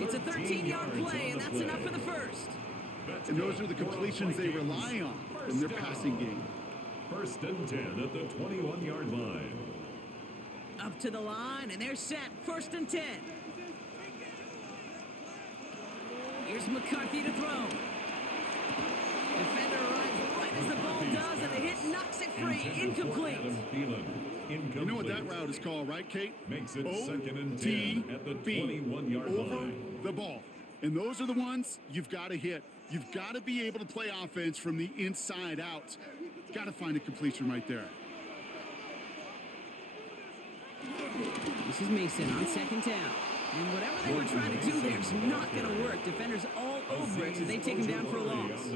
It's a 13-yard play, and that's enough for the 1st. And those are the completions they rely on in their passing game. 1st and 10 at the 21-yard line. Up to the line, and they're set. 1st and 10. Here's McCarthy to throw. Defender arrives right as the ball does, and the hit knocks it free. Incomplete. You know what that route is called, right, Kate? Makes it 2nd and 10 at the 21-yard line. The ball. And those are the ones you've got to hit. You've got to be able to play offense from the inside out. Got to find a completion right there. This is Mason on 2nd down. And whatever they were trying to do there is not going to work. Defenders all over it, so they take him down for a loss.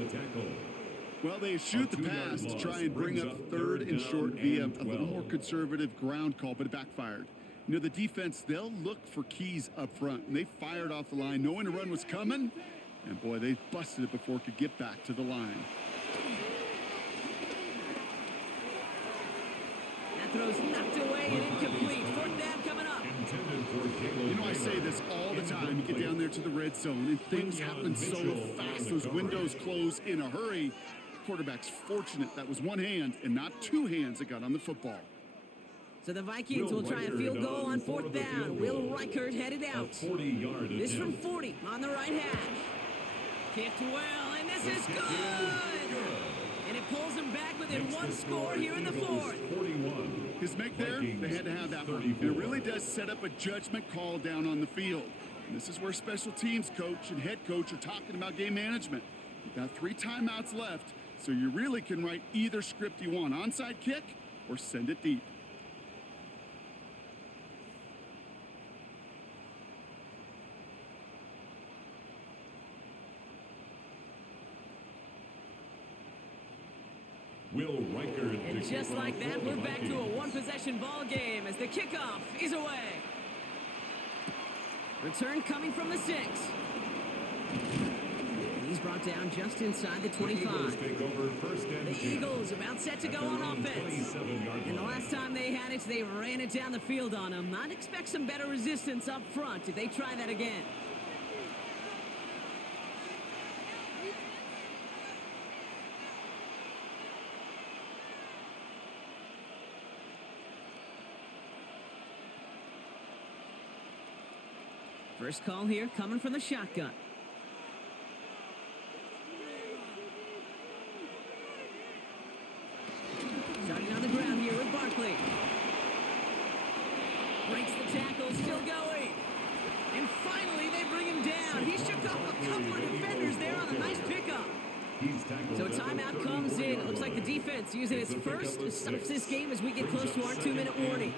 Well, they eschewed the pass to try and bring up 3rd and short via a little more conservative ground call, but it backfired. You know, the defense, they'll look for keys up front, and they fired off the line knowing a run was coming, and boy, they busted it before it could get back to the line. That throw's knocked away and incomplete. 4th down coming up. You know, I say this all the time. You get down there to the red zone, and things happen so fast. Those windows close in a hurry. The quarterback's fortunate that was one hand and not 2 hands that got on the football. So the Vikings will try a field goal on 4th down. Will Reichert headed out. This from 40 on the right hash. Kicked well, and this is good! And it pulls him back within 1 score here in the 4th. His make there, they had to have that one. And it really does set up a judgment call down on the field. And this is where special teams coach and head coach are talking about game management. You've got 3 timeouts left, so you really can write either script you want. Onside kick or send it deep. just like that, we're back to a one-possession ball game as the kickoff is away. Return coming from the 6. And he's brought down just inside the 25. The Eagles about set to go on offense. And the last time they had it, they ran it down the field on them. I'd expect some better resistance up front if they try that again. First call here coming from the shotgun. Starting on the ground here with Barkley. Breaks the tackle, still going. And finally they bring him down. He shook off a couple of defenders there on a nice pickup. So a timeout comes in. It looks like the defense using its first stops this game as we get close to our 2-minute warning.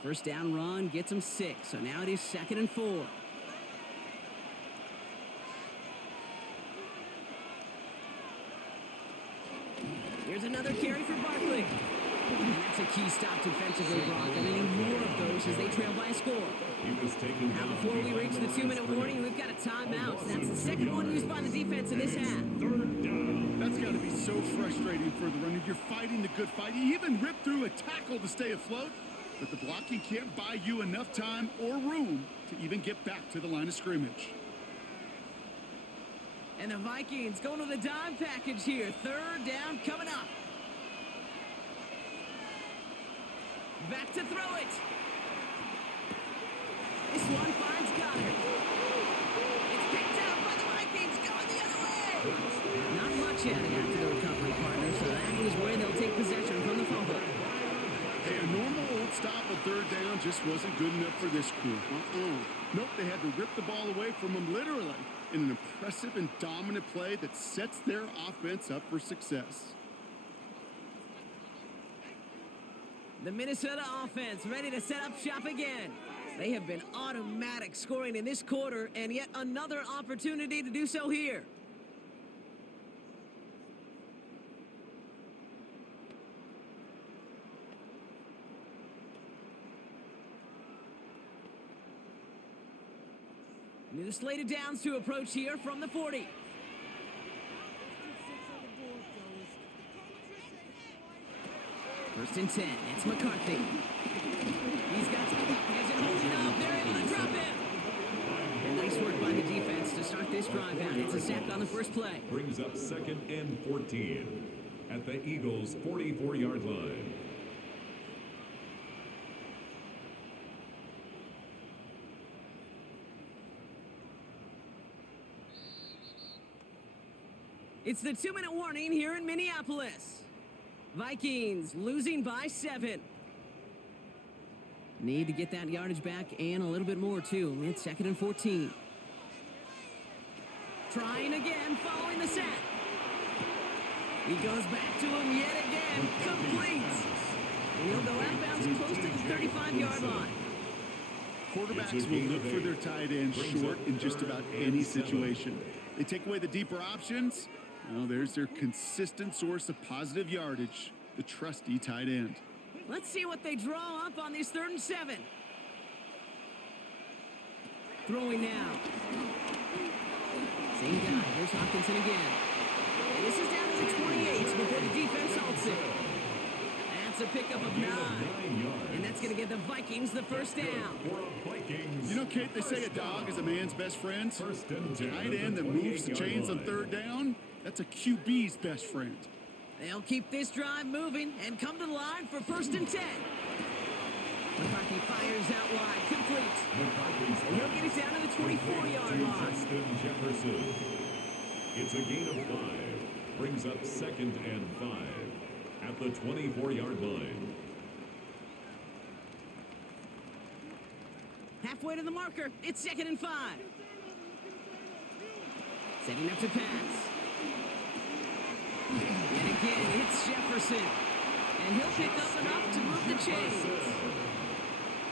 First down run gets him 6, so now it is 2nd and 4. Here's another carry for Barkley. And that's a key stop defensively, Brock. And they need more of those as they trail by a score. Now before we reach the 2-minute warning, we've got a timeout. That's the second one used by the defense in this half. That's got to be so frustrating for the runner. You're fighting the good fight. You even rip through a tackle to stay afloat. But the blocking can't buy you enough time or room to even get back to the line of scrimmage. And the Vikings going to the dime package here. 3rd down coming up. Back to throw it. This one finds Goddard. It's picked out by the Vikings going the other way. Not much adding after the recovery, partner, so that is where they'll take possession from the fumble. Hey, a normal old stop at 3rd down just wasn't good enough for this crew. Nope, they had to rip the ball away from them literally in an impressive and dominant play that sets their offense up for success. The Minnesota offense ready to set up shop again. They have been automatic scoring in this quarter, and yet another opportunity to do so here. New slated downs to approach here from the 40. First and 10. It's McCarthy. He's got some isn't holding up. They're able to drop him. And nice work by the defense to start this drive out. It's a sack on the first play. Brings up 2nd and 14 at the Eagles' 44-yard line. It's the 2-minute warning here in Minneapolis. Vikings losing by 7. Need to get that yardage back and a little bit more, too. It's 2nd and 14. Trying again following the sack. He goes back to him yet again. Complete. And he'll go out of bounds close to the 35-yard line. Quarterbacks will look for their tight end short in just about any situation. They take away the deeper options. Well, there's their consistent source of positive yardage, the trusty tight end. Let's see what they draw up on these 3rd and 7. Throwing now. Same guy. Here's Hawkinson again. And this is down to the 28 before the defense halts it. That's a pickup of 9. And that's going to give the Vikings the first down. You know, Kate, they say a dog is a man's best friend. A tight end that moves the chains on 3rd down, that's a QB's best friend. They'll keep this drive moving and come to the line for 1st and 10. McCarthy fires out wide, complete. And he'll get it down to the 24-yard line. Jefferson. It's a gain of 5. Brings up 2nd and 5 at the 24-yard line. Halfway to the marker, it's 2nd and 5. Setting up to pass. And again, it's Jefferson. And he'll pick up enough to move the chains.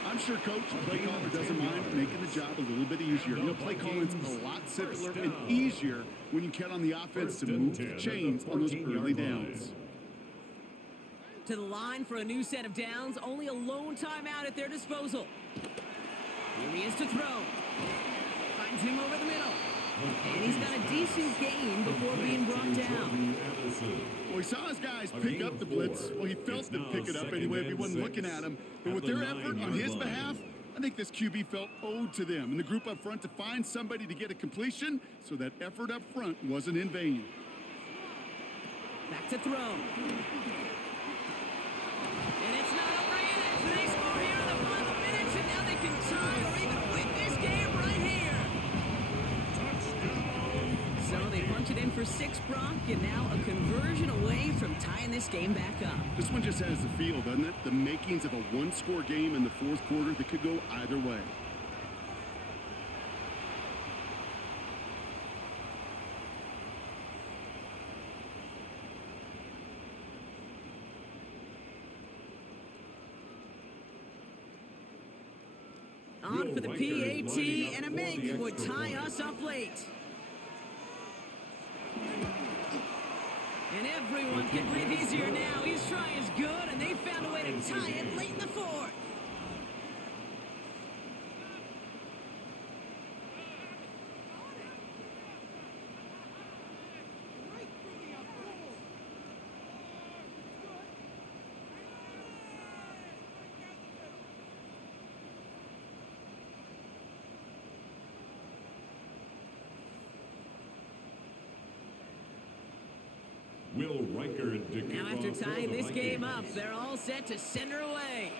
I'm sure Coach and play caller doesn't mind making the job a little bit easier. You know, play calling's a lot simpler and easier when you count on the offense to move the chains on those early downs. To the line for a new set of downs, only a lone timeout at their disposal. Here he is to throw. Finds him over the middle. And he's got a decent gain before being brought down. Well, he saw his guys pick up the blitz. Well, he felt them pick it up anyway if he wasn't looking at him. But with their effort on his behalf, I think this QB felt owed to them and the group up front to find somebody to get a completion so that effort up front wasn't in vain. Back to throw. And it's not over yet. They score here in the final minutes, and now they can tie or even win this game right here. So they punch it in for 6, Brock, and now a conversion away from tying this game back up. This one just has the feel, doesn't it? The makings of a one-score game in the fourth quarter that could go either way. On for the PAT, and a make would tie us up late. And everyone can breathe easier now. His try is good, and they found a way to tie it late in the fourth. Will Reichard to Now after tying this game up, they're all set to send her away.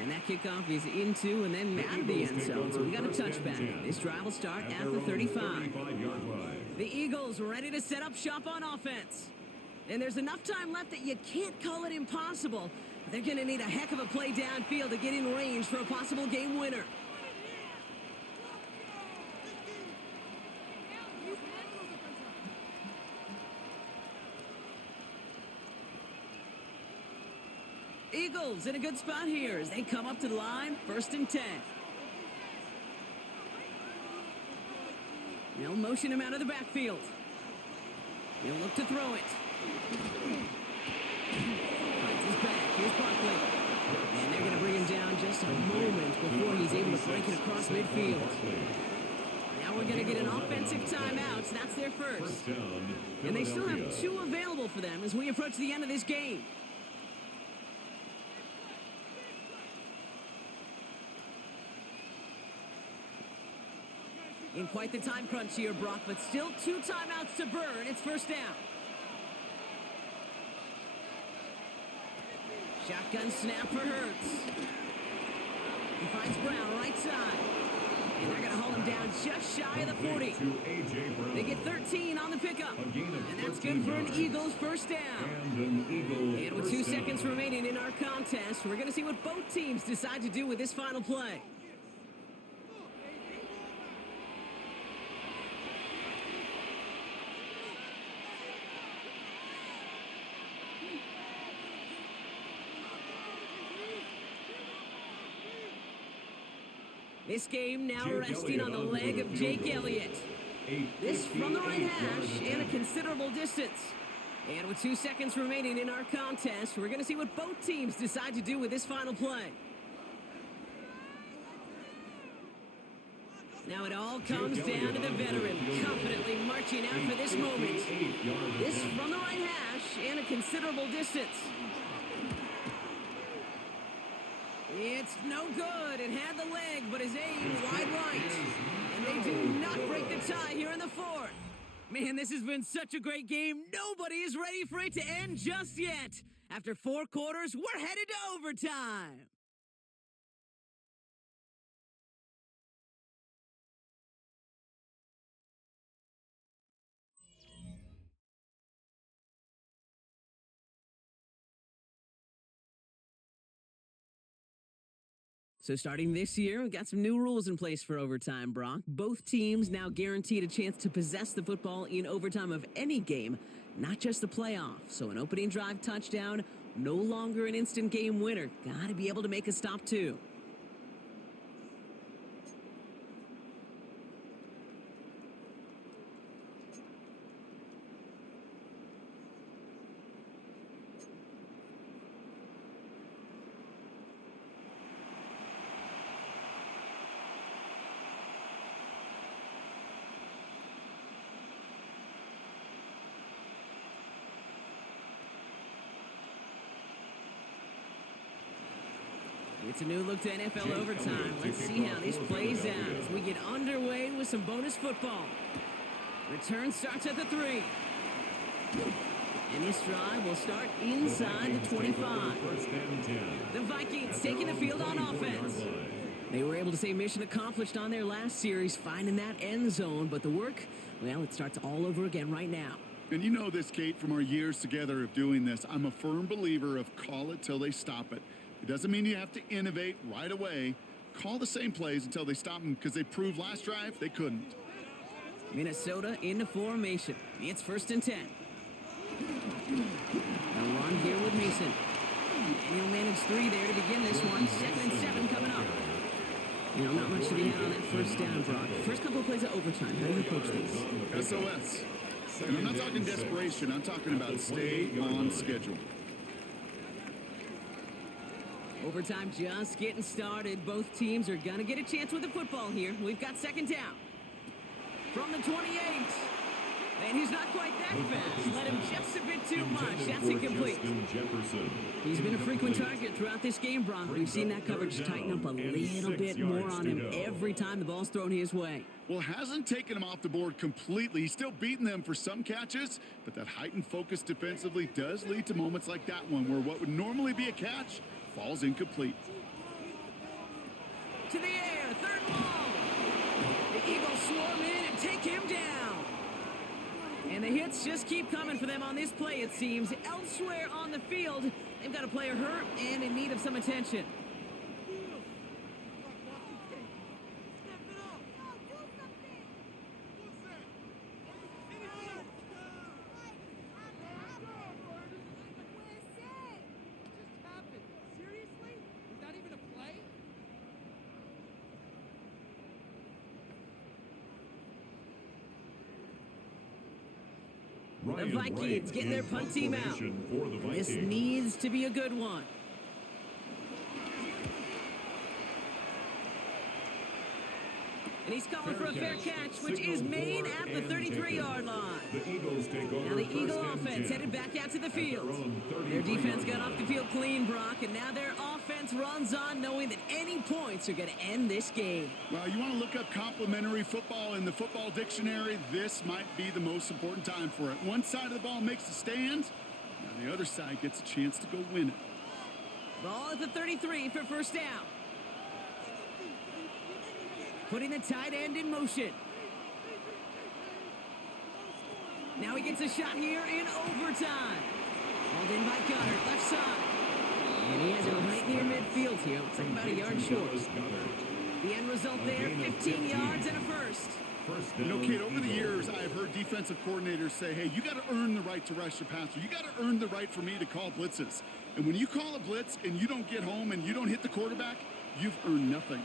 And that kickoff is into and then out of the end zone. So we got a touchback. This drive will start at the 35. The Eagles ready to set up shop on offense. And there's enough time left that you can't call it impossible. They're going to need a heck of a play downfield to get in range for a possible game winner. Eagles in a good spot here as they come up to the line, 1st and 10. They'll motion him out of the backfield. He'll look to throw it. Finds his back. Here's Barkley. And they're going to bring him down just a moment before he's able to break it across midfield. Now we're going to get an offensive timeout. So that's their first. And they still have 2 available for them as we approach the end of this game. In quite the time crunch here, Brock, but still 2 timeouts to burn. It's 1st down. Shotgun snap for Hurts. He finds Brown right side. And they're going to hold him down just shy of the 40. They get 13 on the pickup. And that's good for an Eagles 1st down. And with 2 seconds remaining in our contest, we're going to see what both teams decide to do with this final play. This game now resting on the leg of Jake Elliott. This from the right hash and a considerable distance. And with 2 seconds remaining in our contest, we're going to see what both teams decide to do with this final play. Now it all comes down to the veteran, confidently marching out for this moment. This from the right hash and a considerable distance. It's no good. It had the leg, but his aim wide right. And they do not break the tie here in the fourth. Man, this has been such a great game. Nobody is ready for it to end just yet. After 4 quarters, we're headed to overtime. So starting this year, we've got some new rules in place for overtime, Brock. Both teams now guaranteed a chance to possess the football in overtime of any game, not just the playoff. So an opening drive touchdown No longer an instant game winner. Got to be able to make a stop, too. It's a new look to NFL overtime. Let's see how this plays out as we get underway with some bonus football. Return starts at the 3. And this drive will start inside the 25. The Vikings taking the field on offense. They were able to say mission accomplished on their last series, finding that end zone. But the work, well, it starts all over again right now. And you know this, Kate, from our years together of doing this. I'm a firm believer of call it till they stop it. It doesn't mean you have to innovate right away. Call the same plays until they stop them, because they proved last drive they couldn't. Minnesota into formation. It's 1st and 10. A run here with Mason. And he'll manage 3 there to begin this one. 2nd and 7 coming up. You know, not much to be had on that first down, Brock. First couple of plays of overtime. How do you approach these? SOS. And I'm not talking desperation. I'm talking about stay on schedule. Overtime just getting started. Both teams are going to get a chance with the football here. We've got 2nd down. From the 28. And he's not quite that fast. Let him just a bit too much. That's incomplete. He's been a frequent target throughout this game, Brock. We've seen that coverage tighten up a little bit more on him every time the ball's thrown his way. Well, hasn't taken him off the board completely. He's still beating them for some catches, but that heightened focus defensively does lead to moments like that one where what would normally be a catch falls incomplete. To the air, 3rd and long. The Eagles swarm in and take him down. And the hits just keep coming for them on this play, it seems. Elsewhere on the field, they've got a player hurt and in need of some attention. The Vikings getting their punt team out. This needs to be a good one. And he's calling for a fair catch, which is made at the 33-yard line. Now the Eagle offense headed back out to the field. Their defense got off the field clean, Brock, and now their offense runs on knowing that any points are going to end this game. Well, you want to look up complimentary football in the football dictionary, this might be the most important time for it. One side of the ball makes a stand, now the other side gets a chance to go win it. Ball at the 33 for 1st down. Putting the tight end in motion. Now he gets a shot here in overtime. Hauled in by Gunner, left side. And he has it right near midfield here. Looks like about a yard short. The end result there, 15 yards and a first. You know, Kate, over the years, I've heard defensive coordinators say, hey, you got to earn the right to rush your passer. You got to earn the right for me to call blitzes. And when you call a blitz and you don't get home and you don't hit the quarterback, you've earned nothing.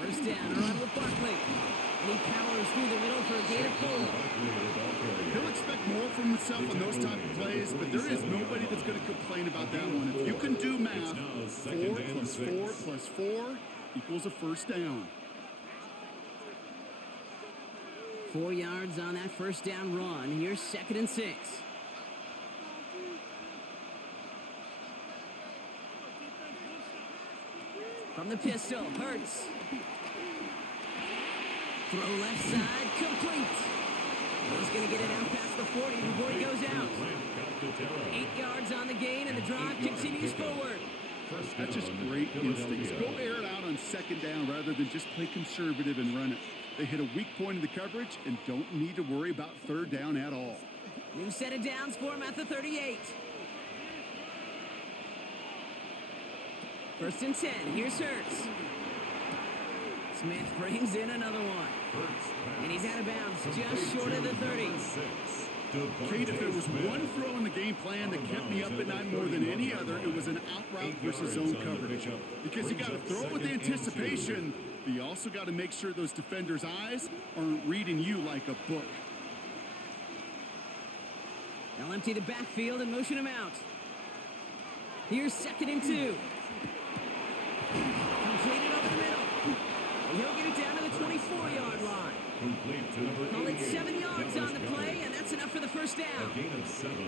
First down, a run with Barkley. And he powers through the middle for a gain of 4. He'll expect more from himself on those type of plays, but there is nobody that's going to complain about that one. If you can do math, 4 plus 4 plus 4 equals a first down. 4 yards on that first down run. Here's 2nd and 6. From the pistol, Hurts. Throw left side, complete. He's going to get it out past the 40 before he goes out. 8 yards on the gain, and the drive continues forward. That's just great instincts. Go air it out on 2nd down rather than just play conservative and run it. They hit a weak point in the coverage and don't need to worry about 3rd down at all. New set of downs for him at the 38. 1st and 10. Here's Hurts. Smith brings in another one. And he's out of bounds just short of the 30. Kate, if there was one throw in the game plan that kept me up at night more than any other, it was an out route versus zone coverage. Because you got to throw with anticipation, but you also got to make sure those defenders' eyes aren't reading you like a book. They'll empty the backfield and motion him out. Here's 2nd and 2. Completed over the middle. And he'll get it down to the 24-yard line. Call it 7 yards on the play, and that's enough for the first down.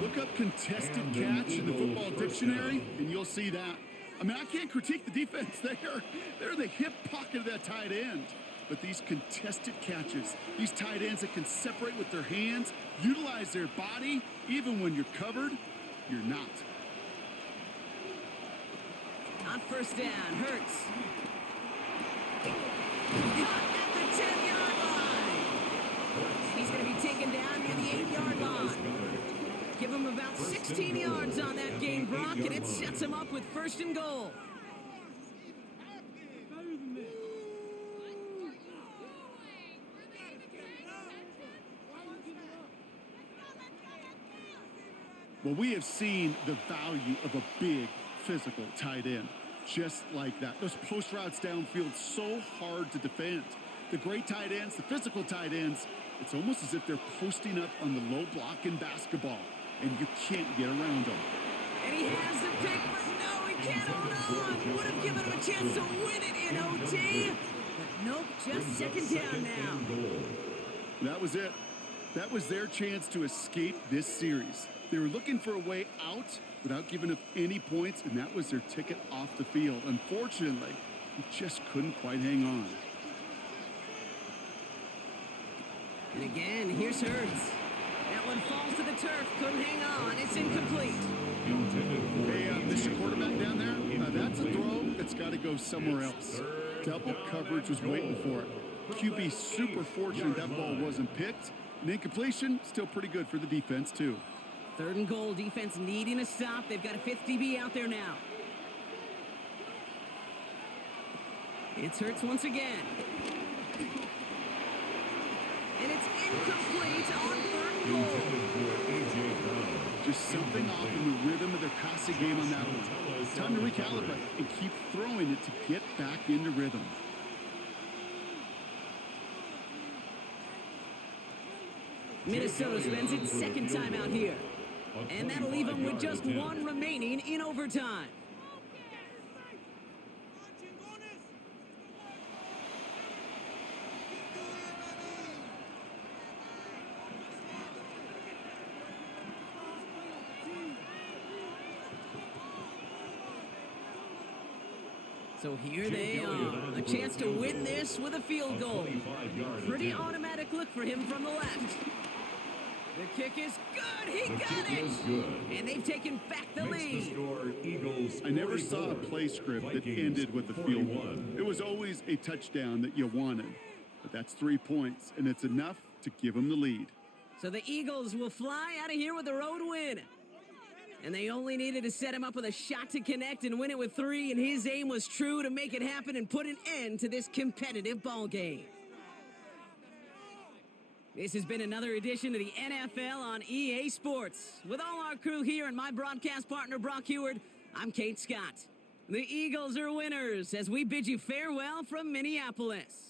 Look up contested catch in the football dictionary, and you'll see that. I mean, I can't critique the defense there. They're the hip pocket of that tight end. But these contested catches, these tight ends that can separate with their hands, utilize their body, even when you're covered, you're not. On first down, Hurts. Caught at the 10-yard line. He's going to be taken down near the 8-yard line. Give him about 16 yards on that game, Brock, and it sets him up with 1st and goal. Well, we have seen the value of a big, physical tight end. Just like that. Those post routes downfield, so hard to defend. The great tight ends, the physical tight ends, it's almost as if they're posting up on the low block in basketball, and you can't get around them. And he has the pick, but no, he can't hold on. Would have given him a chance to win it in OT. But nope, just 2nd down now. That was it. That was their chance to escape this series. They were looking for a way out without giving up any points, and that was their ticket off the field. Unfortunately, he just couldn't quite hang on. And again, here's Hurts. That one falls to the turf, couldn't hang on. It's incomplete. Hey, Mr. Quarterback down there, that's a throw that's got to go somewhere else. Double coverage was waiting for it. QB super fortunate that ball wasn't picked. And incompletion, still pretty good for the defense, too. 3rd and goal, defense needing a stop. They've got a 5th DB out there now. It's Hurts once again. And it's incomplete on 3rd and goal. Just something off in the rhythm of their passing game on that one. Time to recalibrate and keep throwing it to get back into rhythm. Minnesota spends its 2nd time out here. And that'll leave them with just 1 remaining in overtime. So here they are, a chance to win this with a field goal. Pretty automatic look for him from the left. The kick is good. He got it. And they've taken back the lead. I never saw a play script that ended with a field goal. It was always a touchdown that you wanted. But that's 3 points, and it's enough to give them the lead. So the Eagles will fly out of here with a road win. And they only needed to set him up with a shot to connect and win it with 3, and his aim was true to make it happen and put an end to this competitive ball game. This has been another edition of the NFL on EA Sports. With all our crew here and my broadcast partner, Brock Heward, I'm Kate Scott. The Eagles are winners as we bid you farewell from Minneapolis.